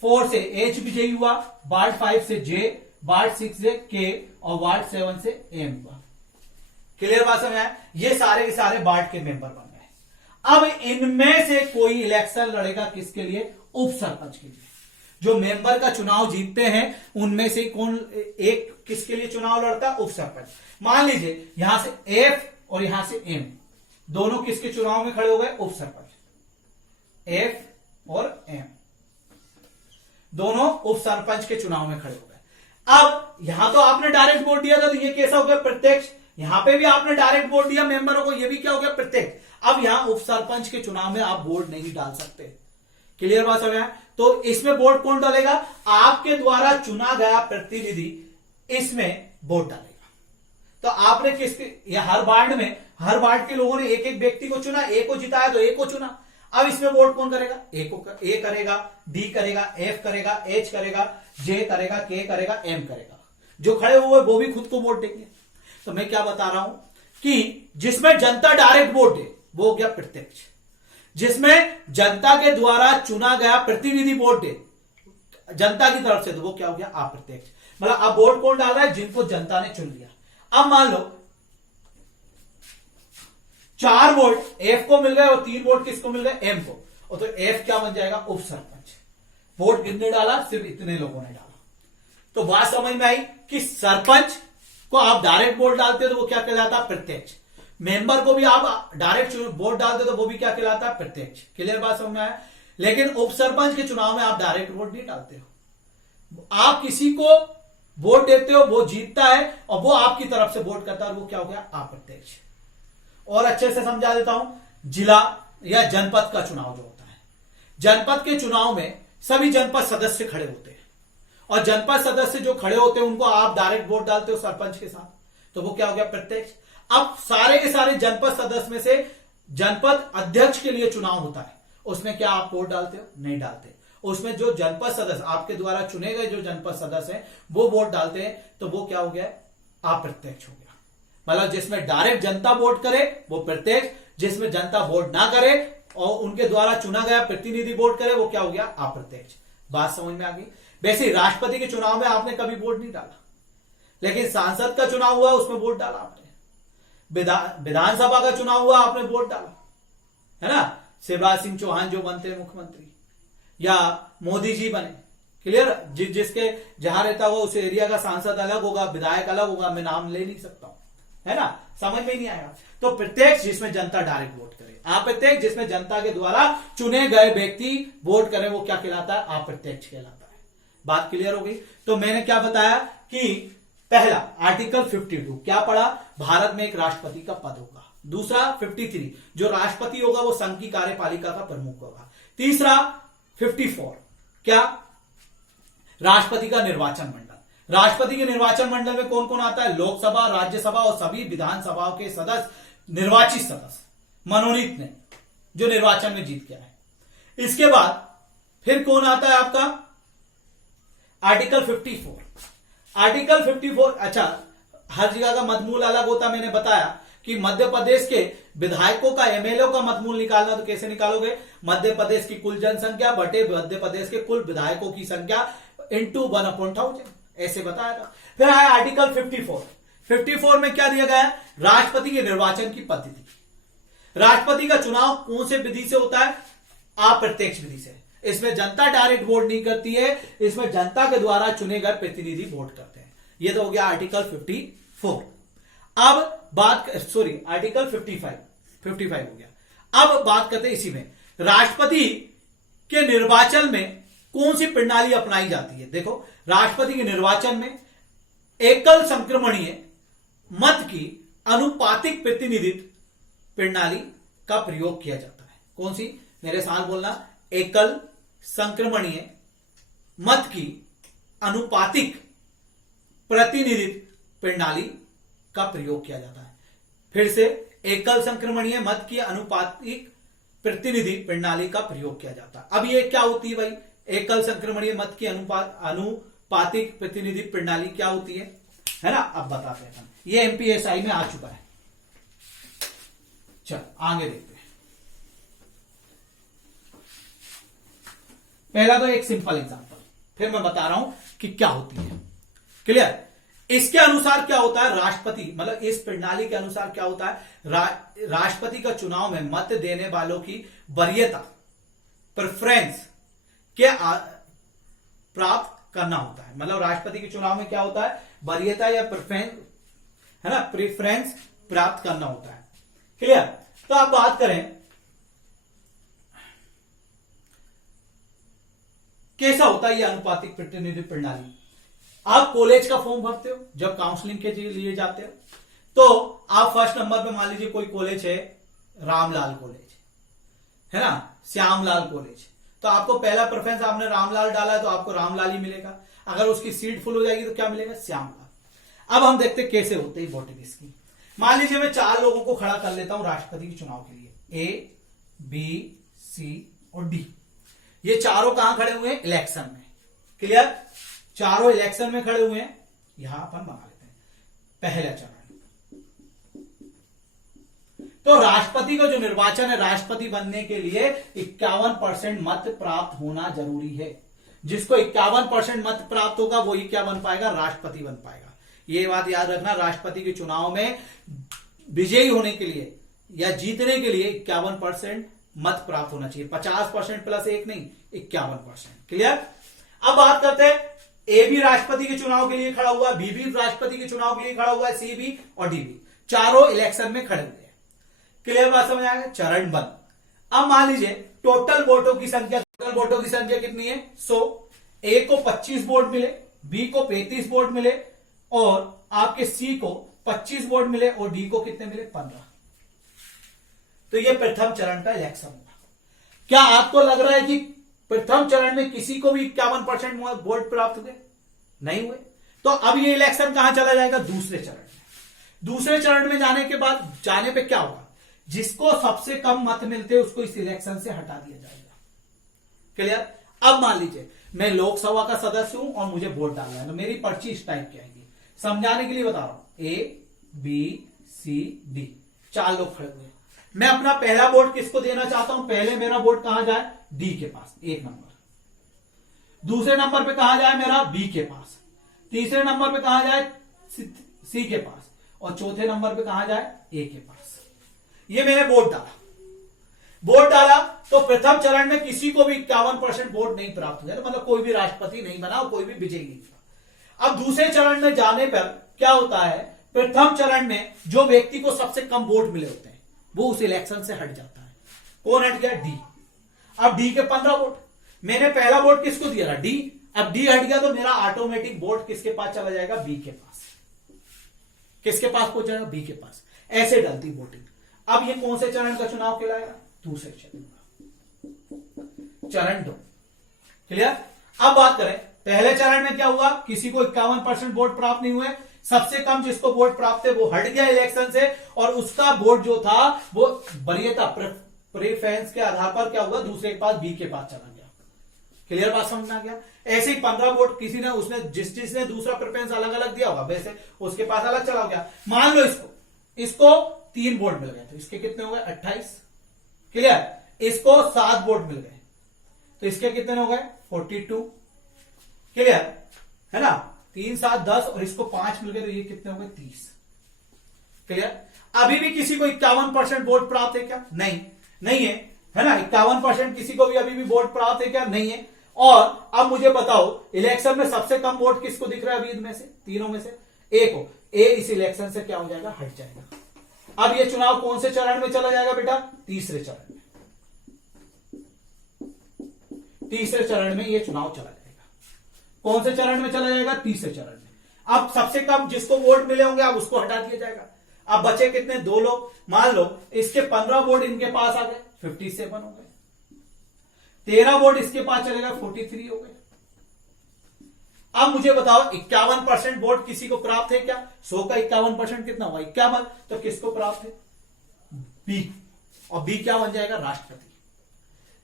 4 से एच विजयी हुआ, वार्ड 5 से जे, वार्ड 6 से के और वार्ड 7 से एम हुआ। क्लियर बात समझ आया? ये सारे के सारे वार्ड के मेंबर बन गए। अब इनमें से कोई इलेक्शन लड़ेगा किसके लिए, उप सरपंच के लिए। जो मेंबर का चुनाव जीतते हैं उनमें से कौन एक किसके लिए चुनाव लड़ता है, उप सरपंच। मान लीजिए यहां से एफ और यहां से एम दोनों किसके चुनाव में खड़े हो गए, उप सरपंच। एफ और एम दोनों उप सरपंच के चुनाव में खड़े हो गए। अब यहां तो आपने डायरेक्ट वोट दिया था, तो ये कैसा हो गया, प्रत्यक्ष। यहां पे भी आपने डायरेक्ट वोट दिया मेंबरों को, ये भी क्या हो गया, प्रत्यक्ष। अब यहां उप सरपंच के चुनाव में आप वोट नहीं डाल सकते। क्लियर बात समझ? तो इसमें वोट कौन डालेगा, आपके द्वारा चुना गया प्रतिनिधि इसमें वोट डालेगा। तो आपने किसके, हर वार्ड में, हर वार्ड के लोगों ने एक एक व्यक्ति को चुना, ए को जिताया तो ए को चुना। अब इसमें वोट कौन करेगा, ए करेगा, डी करेगा, एफ करेगा, एच करेगा, जे करेगा, के करेगा, एम करेगा। जो खड़े हुए वो भी खुद को वोट देंगे। तो मैं क्या बता रहा हूं कि जिसमें जनता डायरेक्ट वोट दे वो हो गया प्रत्यक्ष, जिसमें जनता के द्वारा चुना गया प्रतिनिधि वोट दे जनता की तरफ से, तो वो क्या हो गया, अप्रत्यक्ष। मतलब अब वोट कौन डाल रहा है, जिनको जनता ने चुन लिया। अब मान लो 4 वोट एफ को मिल गए और 3 वोट किसको मिल गए, एम को, और तो एफ क्या बन जाएगा, उप सरपंच। वोट कितने डाला, सिर्फ इतने लोगों ने डाला। तो बात समझ में आई कि सरपंच को आप डायरेक्ट वोट डालते हो तो वो क्या कहलाता है, प्रत्यक्ष। मेंबर को भी आप डायरेक्ट वोट डालते हो तो वो भी क्या कहलाता है, प्रत्यक्ष। क्लियर बात समझ में आया? लेकिन उप सरपंच के चुनाव में आप डायरेक्ट वोट नहीं डालते हो, आप किसी को वोट देते हो, वो जीतता है और वो आपकी तरफ से वोट करता है, और वो क्या हो गया, अप्रत्यक्ष। और अच्छे से समझा देता हूं, जिला या जनपद का चुनाव जो होता है, जनपद के चुनाव में सभी जनपद सदस्य खड़े होते हैं, और जनपद सदस्य जो खड़े होते हैं उनको आप डायरेक्ट वोट डालते हो सरपंच के साथ, तो वो क्या हो गया, प्रत्यक्ष। अब सारे के सारे जनपद सदस्य में से जनपद अध्यक्ष के लिए चुनाव होता है, उसमें क्या आप वोट डालते हो, नहीं डालते। उसमें जो जनपद सदस्य आपके द्वारा चुने गए जो जनपद सदस्य हैं वो वोट डालते हैं, तो वो क्या हो गया, अप्रत्यक्ष हो गया। मतलब जिसमें डायरेक्ट जनता वोट करे वो प्रत्यक्ष, जिसमें जनता वोट ना करे और उनके द्वारा चुना गया प्रतिनिधि वोट करे वो क्या हो गया, अप्रत्यक्ष। बात समझ में आ गई? वैसे राष्ट्रपति के चुनाव में आपने कभी वोट नहीं डाला, लेकिन सांसद का चुनाव हुआ उसमें वोट डाला आपने। विधानसभा का चुनाव हुआ, आपने वोट डाला, है ना। शिवराज सिंह चौहान जो बनते हैं मुख्यमंत्री, या मोदी जी बने, क्लियर। जिसके जहां रहता हुआ उस एरिया का सांसद अलग होगा, विधायक अलग होगा, मैं नाम ले नहीं सकता हूं, है ना, समझ में नहीं आएगा। तो प्रत्येक जिसमें जनता डायरेक्ट वोट करे, अप्रत्यक्ष जिसमें जनता के द्वारा चुने गए व्यक्ति वोट करें, वो क्या कहलाता है, अप्रत्यक्ष कहलाता है। बात क्लियर हो गई। तो मैंने क्या बताया कि पहला आर्टिकल 52 क्या पढ़ा, भारत में एक राष्ट्रपति का पद होगा। दूसरा 53 जो राष्ट्रपति होगा वो संघ की कार्यपालिका का प्रमुख होगा। तीसरा 54 क्या, राष्ट्रपति का निर्वाचन मंडल। राष्ट्रपति के निर्वाचन मंडल में कौन कौन आता है, लोकसभा, राज्यसभा और सभी विधानसभाओं के सदस्य, निर्वाचित सदस्य, मनोनीत ने, जो निर्वाचन में जीत गया है। इसके बाद फिर कौन आता है आपका, आर्टिकल 54। आर्टिकल 54, अच्छा, हर जगह का मतमूल अलग होता, मैंने बताया कि मध्य प्रदेश के विधायकों का, एमएलए का मतमूल निकालना, तो कैसे निकालोगे, मध्य प्रदेश की कुल जनसंख्या बटे मध्य प्रदेश के कुल विधायकों की संख्या इंटू 1/1000, ऐसे बताया था। फिर आया आर्टिकल 54। 54 में क्या दिया गया है, राष्ट्रपति के निर्वाचन की पद्धति। राष्ट्रपति का चुनाव कौन से विधि से होता है, अप्रत्यक्ष विधि से। इसमें जनता डायरेक्ट वोट नहीं करती है, इसमें जनता के द्वारा चुने गए प्रतिनिधि वोट करते हैं। ये तो हो गया आर्टिकल 54। अब बात, सॉरी, आर्टिकल 55 हो गया। अब बात करते हैं इसी में, राष्ट्रपति के निर्वाचन में कौन सी प्रणाली अपनाई जाती है। देखो, राष्ट्रपति के निर्वाचन में एकल संक्रमणीय मत की अनुपातिक प्रतिनिधित्व प्रणाली का प्रयोग किया जाता है। कौन सी, मेरे साथ बोलना, एकल संक्रमणीय मत की अनुपातिक प्रतिनिधित्व प्रणाली का प्रयोग किया जाता है। फिर से, एकल संक्रमणीय मत की अनुपातिक प्रतिनिधि प्रणाली का प्रयोग किया जाता है। अब ये क्या होती है भाई, एकल संक्रमणीय मत की अनुपातिक प्रतिनिधि प्रणाली क्या होती है ना। अब बताते हैं, ये एमपीएसआई में आ चुका है। चल आगे देखते हैं। पहला तो एक सिंपल एग्जांपल, फिर मैं बता रहा हूं कि क्या होती है, क्लियर। इसके अनुसार क्या होता है, राष्ट्रपति, मतलब इस प्रणाली के अनुसार क्या होता है, राष्ट्रपति का चुनाव में मत देने वालों की वरीयता, प्रेफरेंस के प्राप्त करना होता है। मतलब राष्ट्रपति के चुनाव में क्या होता है, वरीयता या प्रेफरेंस, है ना, प्रेफरेंस प्राप्त करना होता है, क्लियर। तो अब बात करें कैसा होता है ये अनुपातिक प्रतिनिधि प्रणाली। आप कॉलेज का फॉर्म भरते हो, जब काउंसलिंग के लिए जाते हो, तो आप फर्स्ट नंबर पे मान लीजिए कोई कॉलेज है, रामलाल कॉलेज, है ना, श्यामलाल कॉलेज, तो आपको पहला प्रेफरेंस, आपने रामलाल डाला है तो आपको रामलाल ही मिलेगा। अगर उसकी सीट फुल हो जाएगी तो क्या मिलेगा, श्यामलाल। अब हम देखते हैं कैसे होते हैं वोटिंग इसकी। मान लीजिए मैं 4 लोगों को खड़ा कर लेता हूं राष्ट्रपति के चुनाव के लिए, ए, बी, सी और डी। ये चारों कहां खड़े हुए हैं, इलेक्शन में, क्लियर। चारों इलेक्शन में खड़े हुए हैं। यहां अपन बना लेते हैं पहला चरण। तो राष्ट्रपति का जो निर्वाचन है, राष्ट्रपति बनने के लिए 51% मत प्राप्त होना जरूरी है। जिसको 51% मत प्राप्त होगा वही क्या बन पाएगा, राष्ट्रपति बन पाएगा। ये बात याद रखना, राष्ट्रपति के चुनाव में विजयी होने के लिए या जीतने के लिए 51% मत प्राप्त होना चाहिए। 50% प्लस 1 नहीं, 51%, क्लियर। अब बात करते हैं, ए भी राष्ट्रपति के चुनाव के लिए खड़ा हुआ है, बी भी राष्ट्रपति के चुनाव के लिए खड़ा हुआ है, सी भी और डी भी, चारों इलेक्शन में खड़े हुए हैं, क्लियर। बात समझ आएगा, चरण बंद। अब मान लीजिए टोटल वोटों की संख्या कितनी है, 100। ए को 25 वोट मिले, बी को 35 वोट मिले और आपके सी को 25 वोट मिले और डी को कितने मिले, 15। तो ये प्रथम चरण का इलेक्शन होगा। क्या आपको लग रहा है कि प्रथम चरण में किसी को भी 51% वोट प्राप्त हुए, नहीं हुए? तो अब ये इलेक्शन कहां चला जाएगा, दूसरे चरण में। दूसरे चरण में जाने पे क्या होगा, जिसको सबसे कम मत मिलते हैं उसको इस इलेक्शन से हटा दिया जाएगा, क्लियर। अब मान लीजिए मैं लोकसभा का सदस्य हूं और मुझे वोट डालना है, तो मेरी पर्ची इस टाइप की आएगी। समझाने के लिए बता रहा हूं, ए, बी, सी, डी, 4 लोग खड़े हुए। मैं अपना पहला वोट किसको देना चाहता हूं, पहले मेरा वोट कहां जाए, डी के पास, 1 नंबर। दूसरे नंबर पे कहां जाए मेरा, बी के पास। तीसरे नंबर पे कहां जाए, सी के पास। और चौथे नंबर पे कहां जाए, ए के पास। ये मैंने वोट डाला तो प्रथम चरण में किसी को भी 51% वोट नहीं प्राप्त हुआ, तो मतलब कोई भी राष्ट्रपति नहीं बना और कोई भी विजयी नहीं हुआ। अब दूसरे चरण में जाने पर क्या होता है, प्रथम चरण में जो व्यक्ति को सबसे कम वोट मिले होते हैं वो उस इलेक्शन से हट जाता है। कौन हट गया, डी। अब डी के 15 वोट, मैंने पहला वोट किसको दिया था, डी। अब डी हट गया तो मेरा ऑटोमेटिक वोट किसके पास चला जाएगा, बी के पास। किसके पास पहुंच जाएगा, बी के पास। ऐसे डलती वोटिंग। अब ये कौन से चरण का चुनाव कहलाएगा, दूसरे चरण का, चरण 2। क्लियर। अब बात करें पहले चरण में क्या हुआ, किसी को 51% वोट प्राप्त नहीं हुए, सबसे कम जिसको वोट प्राप्त है वो हट गया इलेक्शन से, और उसका वोट जो था वो वरीयता प्रेफरेंस के आधार पर क्या हुआ, दूसरे के पास, बी के पास चला गया। क्लियर बात समझ में आ गया। ऐसे ही 15 वोट किसी ने, उसने जिसने दूसरा प्रेफरेंस अलग अलग दिया होगा वैसे उसके पास अलग चला गया। मान लो इसको 3 वोट मिल गए, तो इसके कितने हो गए, 28। क्लियर। इसको 7 वोट मिल गए तो इसके कितने हो गए, 42। क्लियर है ना, 3 7 10 और इसको 5 मिल गए तो ये कितने हो गए, 30। क्लियर। अभी भी किसी को 51% वोट प्राप्त है क्या, नहीं है ना, 51% किसी को भी अभी भी वोट प्राप्त है क्या, नहीं है। और अब मुझे बताओ इलेक्शन में सबसे कम वोट किसको दिख रहा है अभी इनमें से, तीनों में से ए को, ए इस इलेक्शन से क्या हो जाएगा, हट जाएगा। अब ये चुनाव कौन से चरण में चला जाएगा बेटा, तीसरे चरण में। तीसरे चरण में ये चुनाव चला जाएगा। कौन से चरण में चला जाएगा, तीसरे चरण में। अब सबसे कम जिसको वोट मिले होंगे अब उसको हटा दिया जाएगा। अब बचे कितने, 2 लोग। मान लो इसके 15 वोट इनके पास आ गए, 57 हो गए। 13 वोट इसके पास चलेगा, 43 हो गए। अब मुझे बताओ 51% वोट किसी को प्राप्त है क्या, 100 का 51% कितना हुआ, 51। तो किसको प्राप्त है, बी। और बी क्या बन जाएगा, राष्ट्रपति।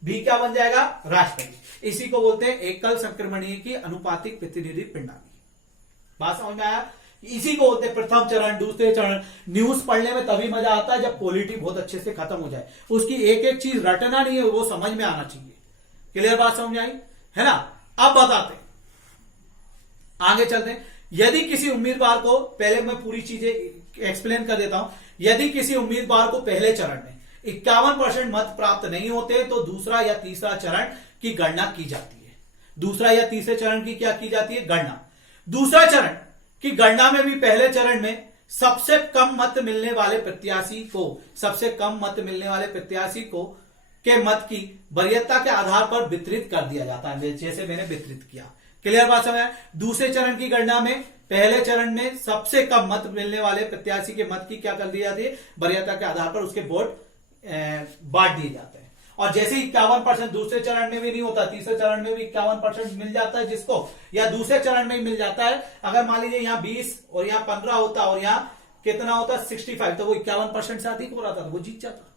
बी क्या बन जाएगा, राष्ट्रपति। इसी को बोलते हैं एकल संक्रमणीय की अनुपातिक प्रतिनिधि प्रणाली। बात समझ में आया। इसी को होते हैं प्रथम चरण, दूसरे चरण। न्यूज पढ़ने में तभी मजा आता है जब पॉलिटी बहुत अच्छे से खत्म हो जाए, उसकी एक एक चीज रटना नहीं है, वो समझ में आना चाहिए। क्लियर बात समझ आई है ना। अब बताते हैं, आगे चलते हैं। यदि किसी उम्मीदवार को, पहले मैं पूरी चीजें एक्सप्लेन कर देता हूं। यदि किसी उम्मीदवार को पहले चरण में 51% मत प्राप्त नहीं होते तो दूसरा या तीसरा चरण की गणना की जाती है। दूसरा या तीसरे चरण की क्या की जाती है, गणना। दूसरा चरण की गणना में भी पहले चरण में सबसे कम मत मिलने वाले प्रत्याशी को के मत की वरीयता के आधार पर वितरित कर दिया जाता है, जैसे मैंने वितरित किया। क्लियर बात समझ। दूसरे चरण की गणना में पहले चरण में सबसे कम मत मिलने वाले प्रत्याशी के मत की क्या कर दी जाती है, वरीयता के आधार पर उसके वोट बांट दिए जाते हैं। और जैसे 51% दूसरे चरण में भी नहीं होता, तीसरे चरण में भी 51% मिल जाता है जिसको, या दूसरे चरण में ही मिल जाता है। अगर मान लीजिए यहाँ 20 और यहाँ 15 होता और यहाँ कितना होता 65, तो वो 51% से अधिक हो रहा था तो वो जीत जाता।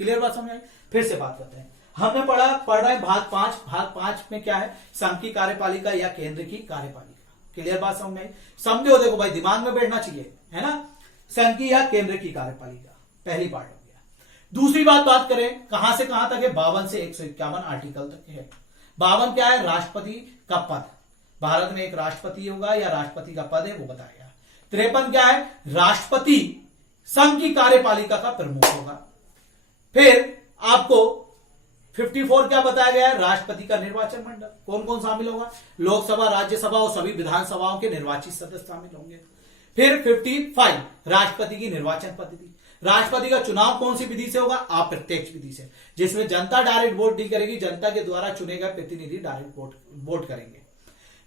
क्लियर बात समझ आई। फिर से बात करते हैं। हमने पढ़ रहे हैं भाग 5। भाग 5 में क्या है, संघ की कार्यपालिका या केंद्र की कार्यपालिका। क्लियर बात समझ में आई। समझो, देखो भाई दिमाग में बैठना चाहिए, है ना। संघ की या केंद्र की कार्यपालिका पहली पार्ट हो गया। दूसरी बात करें, कहां से कहां तक है, 52 से 151 आर्टिकल तक है। 52 क्या है, राष्ट्रपति का पद। भारत में एक राष्ट्रपति होगा या राष्ट्रपति का पद है वो बताया। 53 क्या है, राष्ट्रपति संघ की कार्यपालिका का प्रमुख होगा। फिर आपको 54 क्या बताया गया है, राष्ट्रपति का निर्वाचन मंडल। कौन कौन शामिल होगा, लोकसभा, राज्यसभा और सभी विधानसभाओं के निर्वाचित सदस्य शामिल होंगे। फिर 55 राष्ट्रपति की निर्वाचन पद्धति। राष्ट्रपति का चुनाव कौन सी विधि से होगा, अप्रत्यक्ष विधि से, जिसमें जनता डायरेक्ट वोट नहीं करेगी, जनता के द्वारा चुने गए प्रतिनिधि डायरेक्ट वोट करेंगे।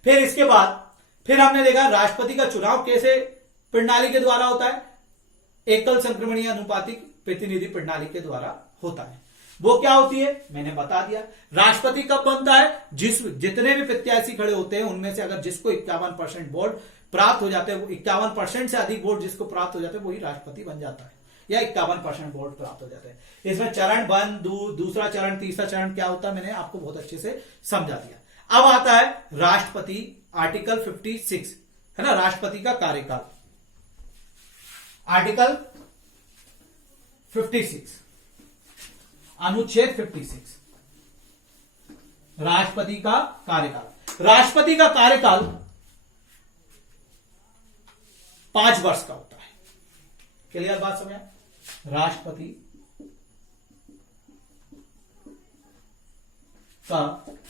फिर इसके बाद फिर हमने देखा राष्ट्रपति का चुनाव कैसे प्रणाली के द्वारा होता है, एकल संक्रमणीय अनुपातिक प्रतिनिधि प्रणाली के द्वारा होता है। वो क्या होती है मैंने बता दिया। राष्ट्रपति कब बनता है, जितने भी प्रत्याशी खड़े होते हैं उनमें से अगर जिसको 51% वोट प्राप्त हो जाते हैं, 51% से अधिक वोट जिसको प्राप्त हो जाते हैं वही राष्ट्रपति बन जाता है, या 51% वोट प्राप्त हो जाते हैं। इसमें चरण 1, दूसरा चरण, तीसरा चरण क्या होता है मैंने आपको बहुत अच्छे से समझा दिया। अब आता है राष्ट्रपति, आर्टिकल 56 है ना, राष्ट्रपति का कार्यकाल। आर्टिकल 56 अनुच्छेद 56 राष्ट्रपति का कार्यकाल। राष्ट्रपति का कार्यकाल 5 वर्ष का होता है। क्लियर बात समझ आए? राष्ट्रपति का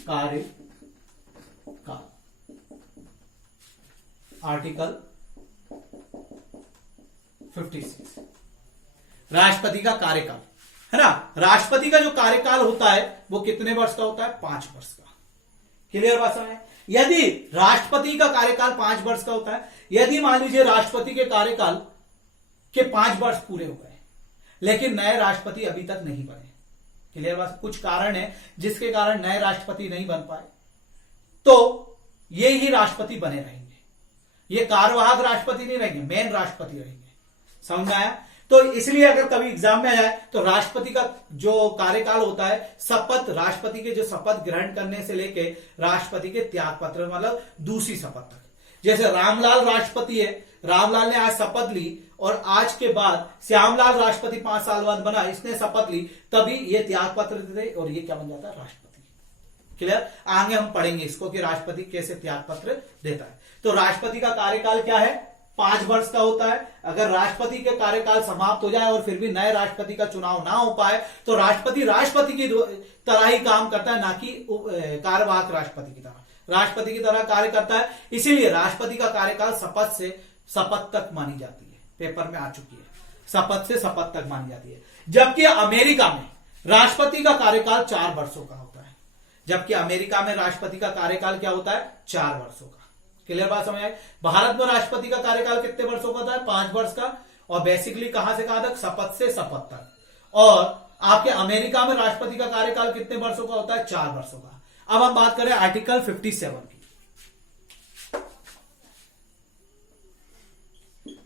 कार्यकाल, आर्टिकल 56, राष्ट्रपति का कार्यकाल है ना। राष्ट्रपति का जो कार्यकाल होता है वो कितने वर्ष का होता है? 5 वर्ष का। क्लियर बात समझ? यदि राष्ट्रपति का कार्यकाल 5 वर्ष का होता है, यदि मान लीजिए राष्ट्रपति के कार्यकाल के 5 वर्ष पूरे हो गए लेकिन नए राष्ट्रपति अभी तक नहीं बने, क्लियर बात, कुछ कारण है जिसके कारण नए राष्ट्रपति नहीं बन पाए, तो ये ही राष्ट्रपति बने रहेंगे। ये कार्यवाहक राष्ट्रपति नहीं रहेंगे, मेन राष्ट्रपति रहेंगे। समझ में आया? तो इसलिए अगर कभी एग्जाम में आ जाए तो राष्ट्रपति का जो कार्यकाल होता है, शपथ, राष्ट्रपति के जो शपथ ग्रहण करने से लेके राष्ट्रपति के त्याग पत्र मतलब दूसरी शपथ तक। जैसे रामलाल राष्ट्रपति है, रामलाल ने आज शपथ ली और आज के बाद श्यामलाल राष्ट्रपति 5 साल बाद बना, इसने शपथ ली, तभी ये त्याग पत्र देते और ये क्या बन जाता है? राष्ट्रपति। क्लियर? आगे हम पढ़ेंगे इसको कि राष्ट्रपति कैसे त्याग पत्र देता है। तो राष्ट्रपति का कार्यकाल क्या है? 5 वर्ष का होता है। अगर राष्ट्रपति के कार्यकाल समाप्त हो जाए और फिर भी नए राष्ट्रपति का चुनाव ना हो पाए तो राष्ट्रपति की तरह ही काम करता है, ना कि कार्यवाहक राष्ट्रपति की तरह। राष्ट्रपति की तरह कार्य करता है, इसीलिए राष्ट्रपति का कार्यकाल शपथ से शपथ तक मानी जाती है। पेपर में आ चुकी है, शपथ से शपथ तक मानी जाती है। जबकि अमेरिका में राष्ट्रपति का कार्यकाल 4 वर्षों का होता है। जबकि अमेरिका में राष्ट्रपति का कार्यकाल क्या होता है? 4 वर्षों का। क्लियर बात समझ आई? भारत में राष्ट्रपति का कार्यकाल कितने वर्षों का होता है? 5 वर्ष का। और बेसिकली कहां से कहां तक? शपथ से शपथ तक। और आपके अमेरिका में राष्ट्रपति का कार्यकाल कितने वर्षों का होता है? 4 वर्षों का। अब हम बात करें आर्टिकल 57 की।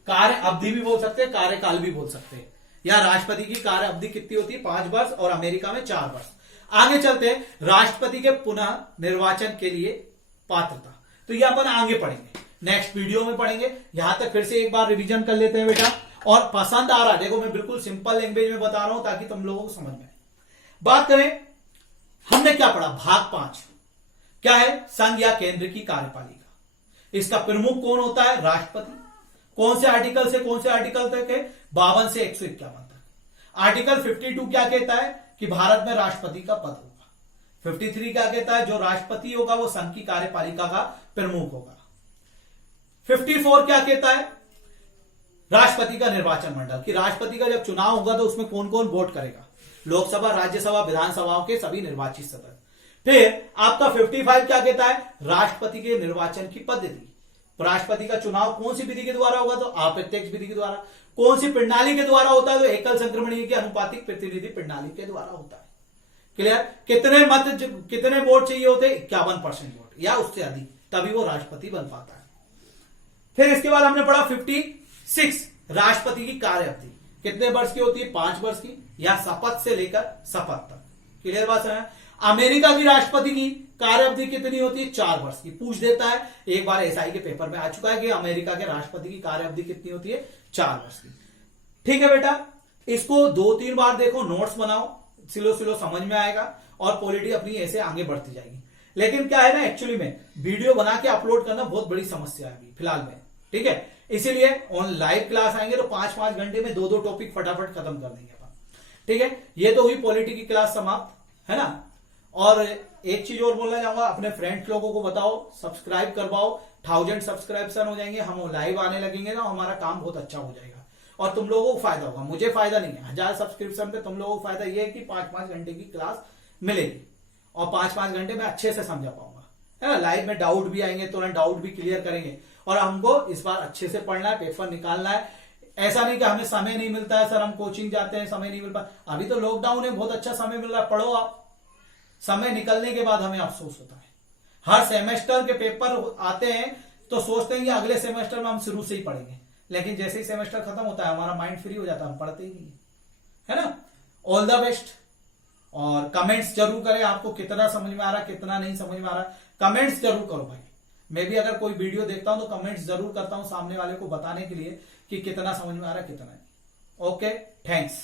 कार्य अवधि भी बोल सकते हैं, कार्यकाल भी बोल सकते हैं। या राष्ट्रपति की कार्य अवधि कितनी होती है? 5 वर्ष और अमेरिका में 4 वर्ष। आगे चलते हैं, राष्ट्रपति के पुनः निर्वाचन के लिए पात्रता। तो ये अपन आगे पढ़ेंगे, नेक्स्ट वीडियो में पढ़ेंगे। यहां तक फिर से एक बार रिवीजन कर लेते हैं बेटा। और पसंद आ रहा है, देखो मैं बिल्कुल सिंपल लैंग्वेज में बता रहा हूं ताकि तुम लोगों को समझ में आए। बात करें, हमने क्या पढ़ा? भाग 5 क्या है? संघ या केंद्र की कार्यपालिका। इसका प्रमुख कौन होता है? राष्ट्रपति। कौन से आर्टिकल से कौन से आर्टिकल तक है? 52 से 151 तक। आर्टिकल 52 क्या कहता है? कि भारत में राष्ट्रपति का पद होगा। 53 क्या कहता है? जो राष्ट्रपति होगा वो संघ की कार्यपालिका का प्रमुख होगा। 54 क्या कहता है? राष्ट्रपति का निर्वाचन मंडल, कि राष्ट्रपति का जब चुनाव होगा तो उसमें कौन कौन वोट करेगा? लोकसभा, राज्यसभा, विधानसभाओं के सभी निर्वाचित सदस्य। फिर आपका 55 क्या कहता है? राष्ट्रपति के निर्वाचन की पद्धति। राष्ट्रपति का चुनाव कौन सी विधि के द्वारा होगा? तो अप्रत्यक्ष विधि के द्वारा। कौन सी प्रणाली के द्वारा होता है? तो एकल संक्रमणीय के अनुपातिक प्रतिनिधि प्रणाली के द्वारा होता है। क्लियर? कितने वोट चाहिए होते? 51% वोट या उससे अधिक, तभी वो राष्ट्रपति बन पाता है। फिर इसके बाद हमने पढ़ा 56, राष्ट्रपति की कार्य अवधि कितने वर्ष की होती है? 5 वर्ष की, या शपथ से लेकर शपथ तक। क्लियर बात है? अमेरिका की राष्ट्रपति की कार्य अवधि कितनी होती है? 4 वर्ष की। पूछ देता है, एक बार एसआई के पेपर में आ चुका है कि अमेरिका के राष्ट्रपति की कार्य अवधि कितनी होती है? 4 वर्ष की। ठीक है बेटा, इसको 2-3 बार देखो, नोट्स बनाओ, सिलो सिलो समझ में आएगा और पॉलिटी अपनी ऐसे आगे बढ़ती जाएगी। लेकिन क्या है ना, एक्चुअली में वीडियो बना के अपलोड करना बहुत बड़ी समस्या है फिलहाल में। ठीक है, इसीलिए ऑन लाइव क्लास आएंगे तो 5-5 घंटे में 2-2 टॉपिक फटाफट खत्म कर देंगे अपन। ठीक है, ये तो हुई पॉलिटी की क्लास समाप्त, है ना। और एक चीज और बोलना चाहूंगा, अपने फ्रेंड्स लोगों को बताओ, सब्सक्राइब करवाओ। 1000 सब्सक्राइबर हो जाएंगे, हम लाइव आने लगेंगे ना, हमारा काम बहुत अच्छा हो जाएगा और तुम लोगों को फायदा होगा। मुझे फायदा नहीं है, 1000 सब्सक्रिप्शन पे तुम लोगों को फायदा ये है कि 5-5 घंटे की क्लास मिलेगी और 5-5 घंटे में अच्छे से समझा पाऊंगा, है ना। लाइव में डाउट भी आएंगे, तुरंत डाउट भी क्लियर करेंगे। और हमको इस बार अच्छे से पढ़ना है, पेपर निकालना है। ऐसा नहीं कि हमें समय नहीं मिलता है सर, हम कोचिंग जाते हैं, समय नहीं मिल पाता। अभी तो लॉकडाउन है, बहुत अच्छा समय मिल रहा है, पढ़ो आप। समय निकलने के बाद हमें अफसोस होता है। हर सेमेस्टर के पेपर आते हैं तो सोचते हैं कि अगले सेमेस्टर में हम शुरू से ही पढ़ेंगे, लेकिन जैसे ही सेमेस्टर खत्म होता है हमारा माइंड फ्री हो जाता है, हम पढ़ते ही नहीं, है ना। All the best. और कमेंट्स जरूर करें, आपको कितना समझ में आ रहा, कितना नहीं समझ में आ रहा, कमेंट्स जरूर करो भाई। मैं भी अगर कोई वीडियो देखता हूं तो कमेंट्स जरूर करता हूं सामने वाले को बताने के लिए कि कितना समझ में आ रहा, कितना नहीं। Okay, thanks.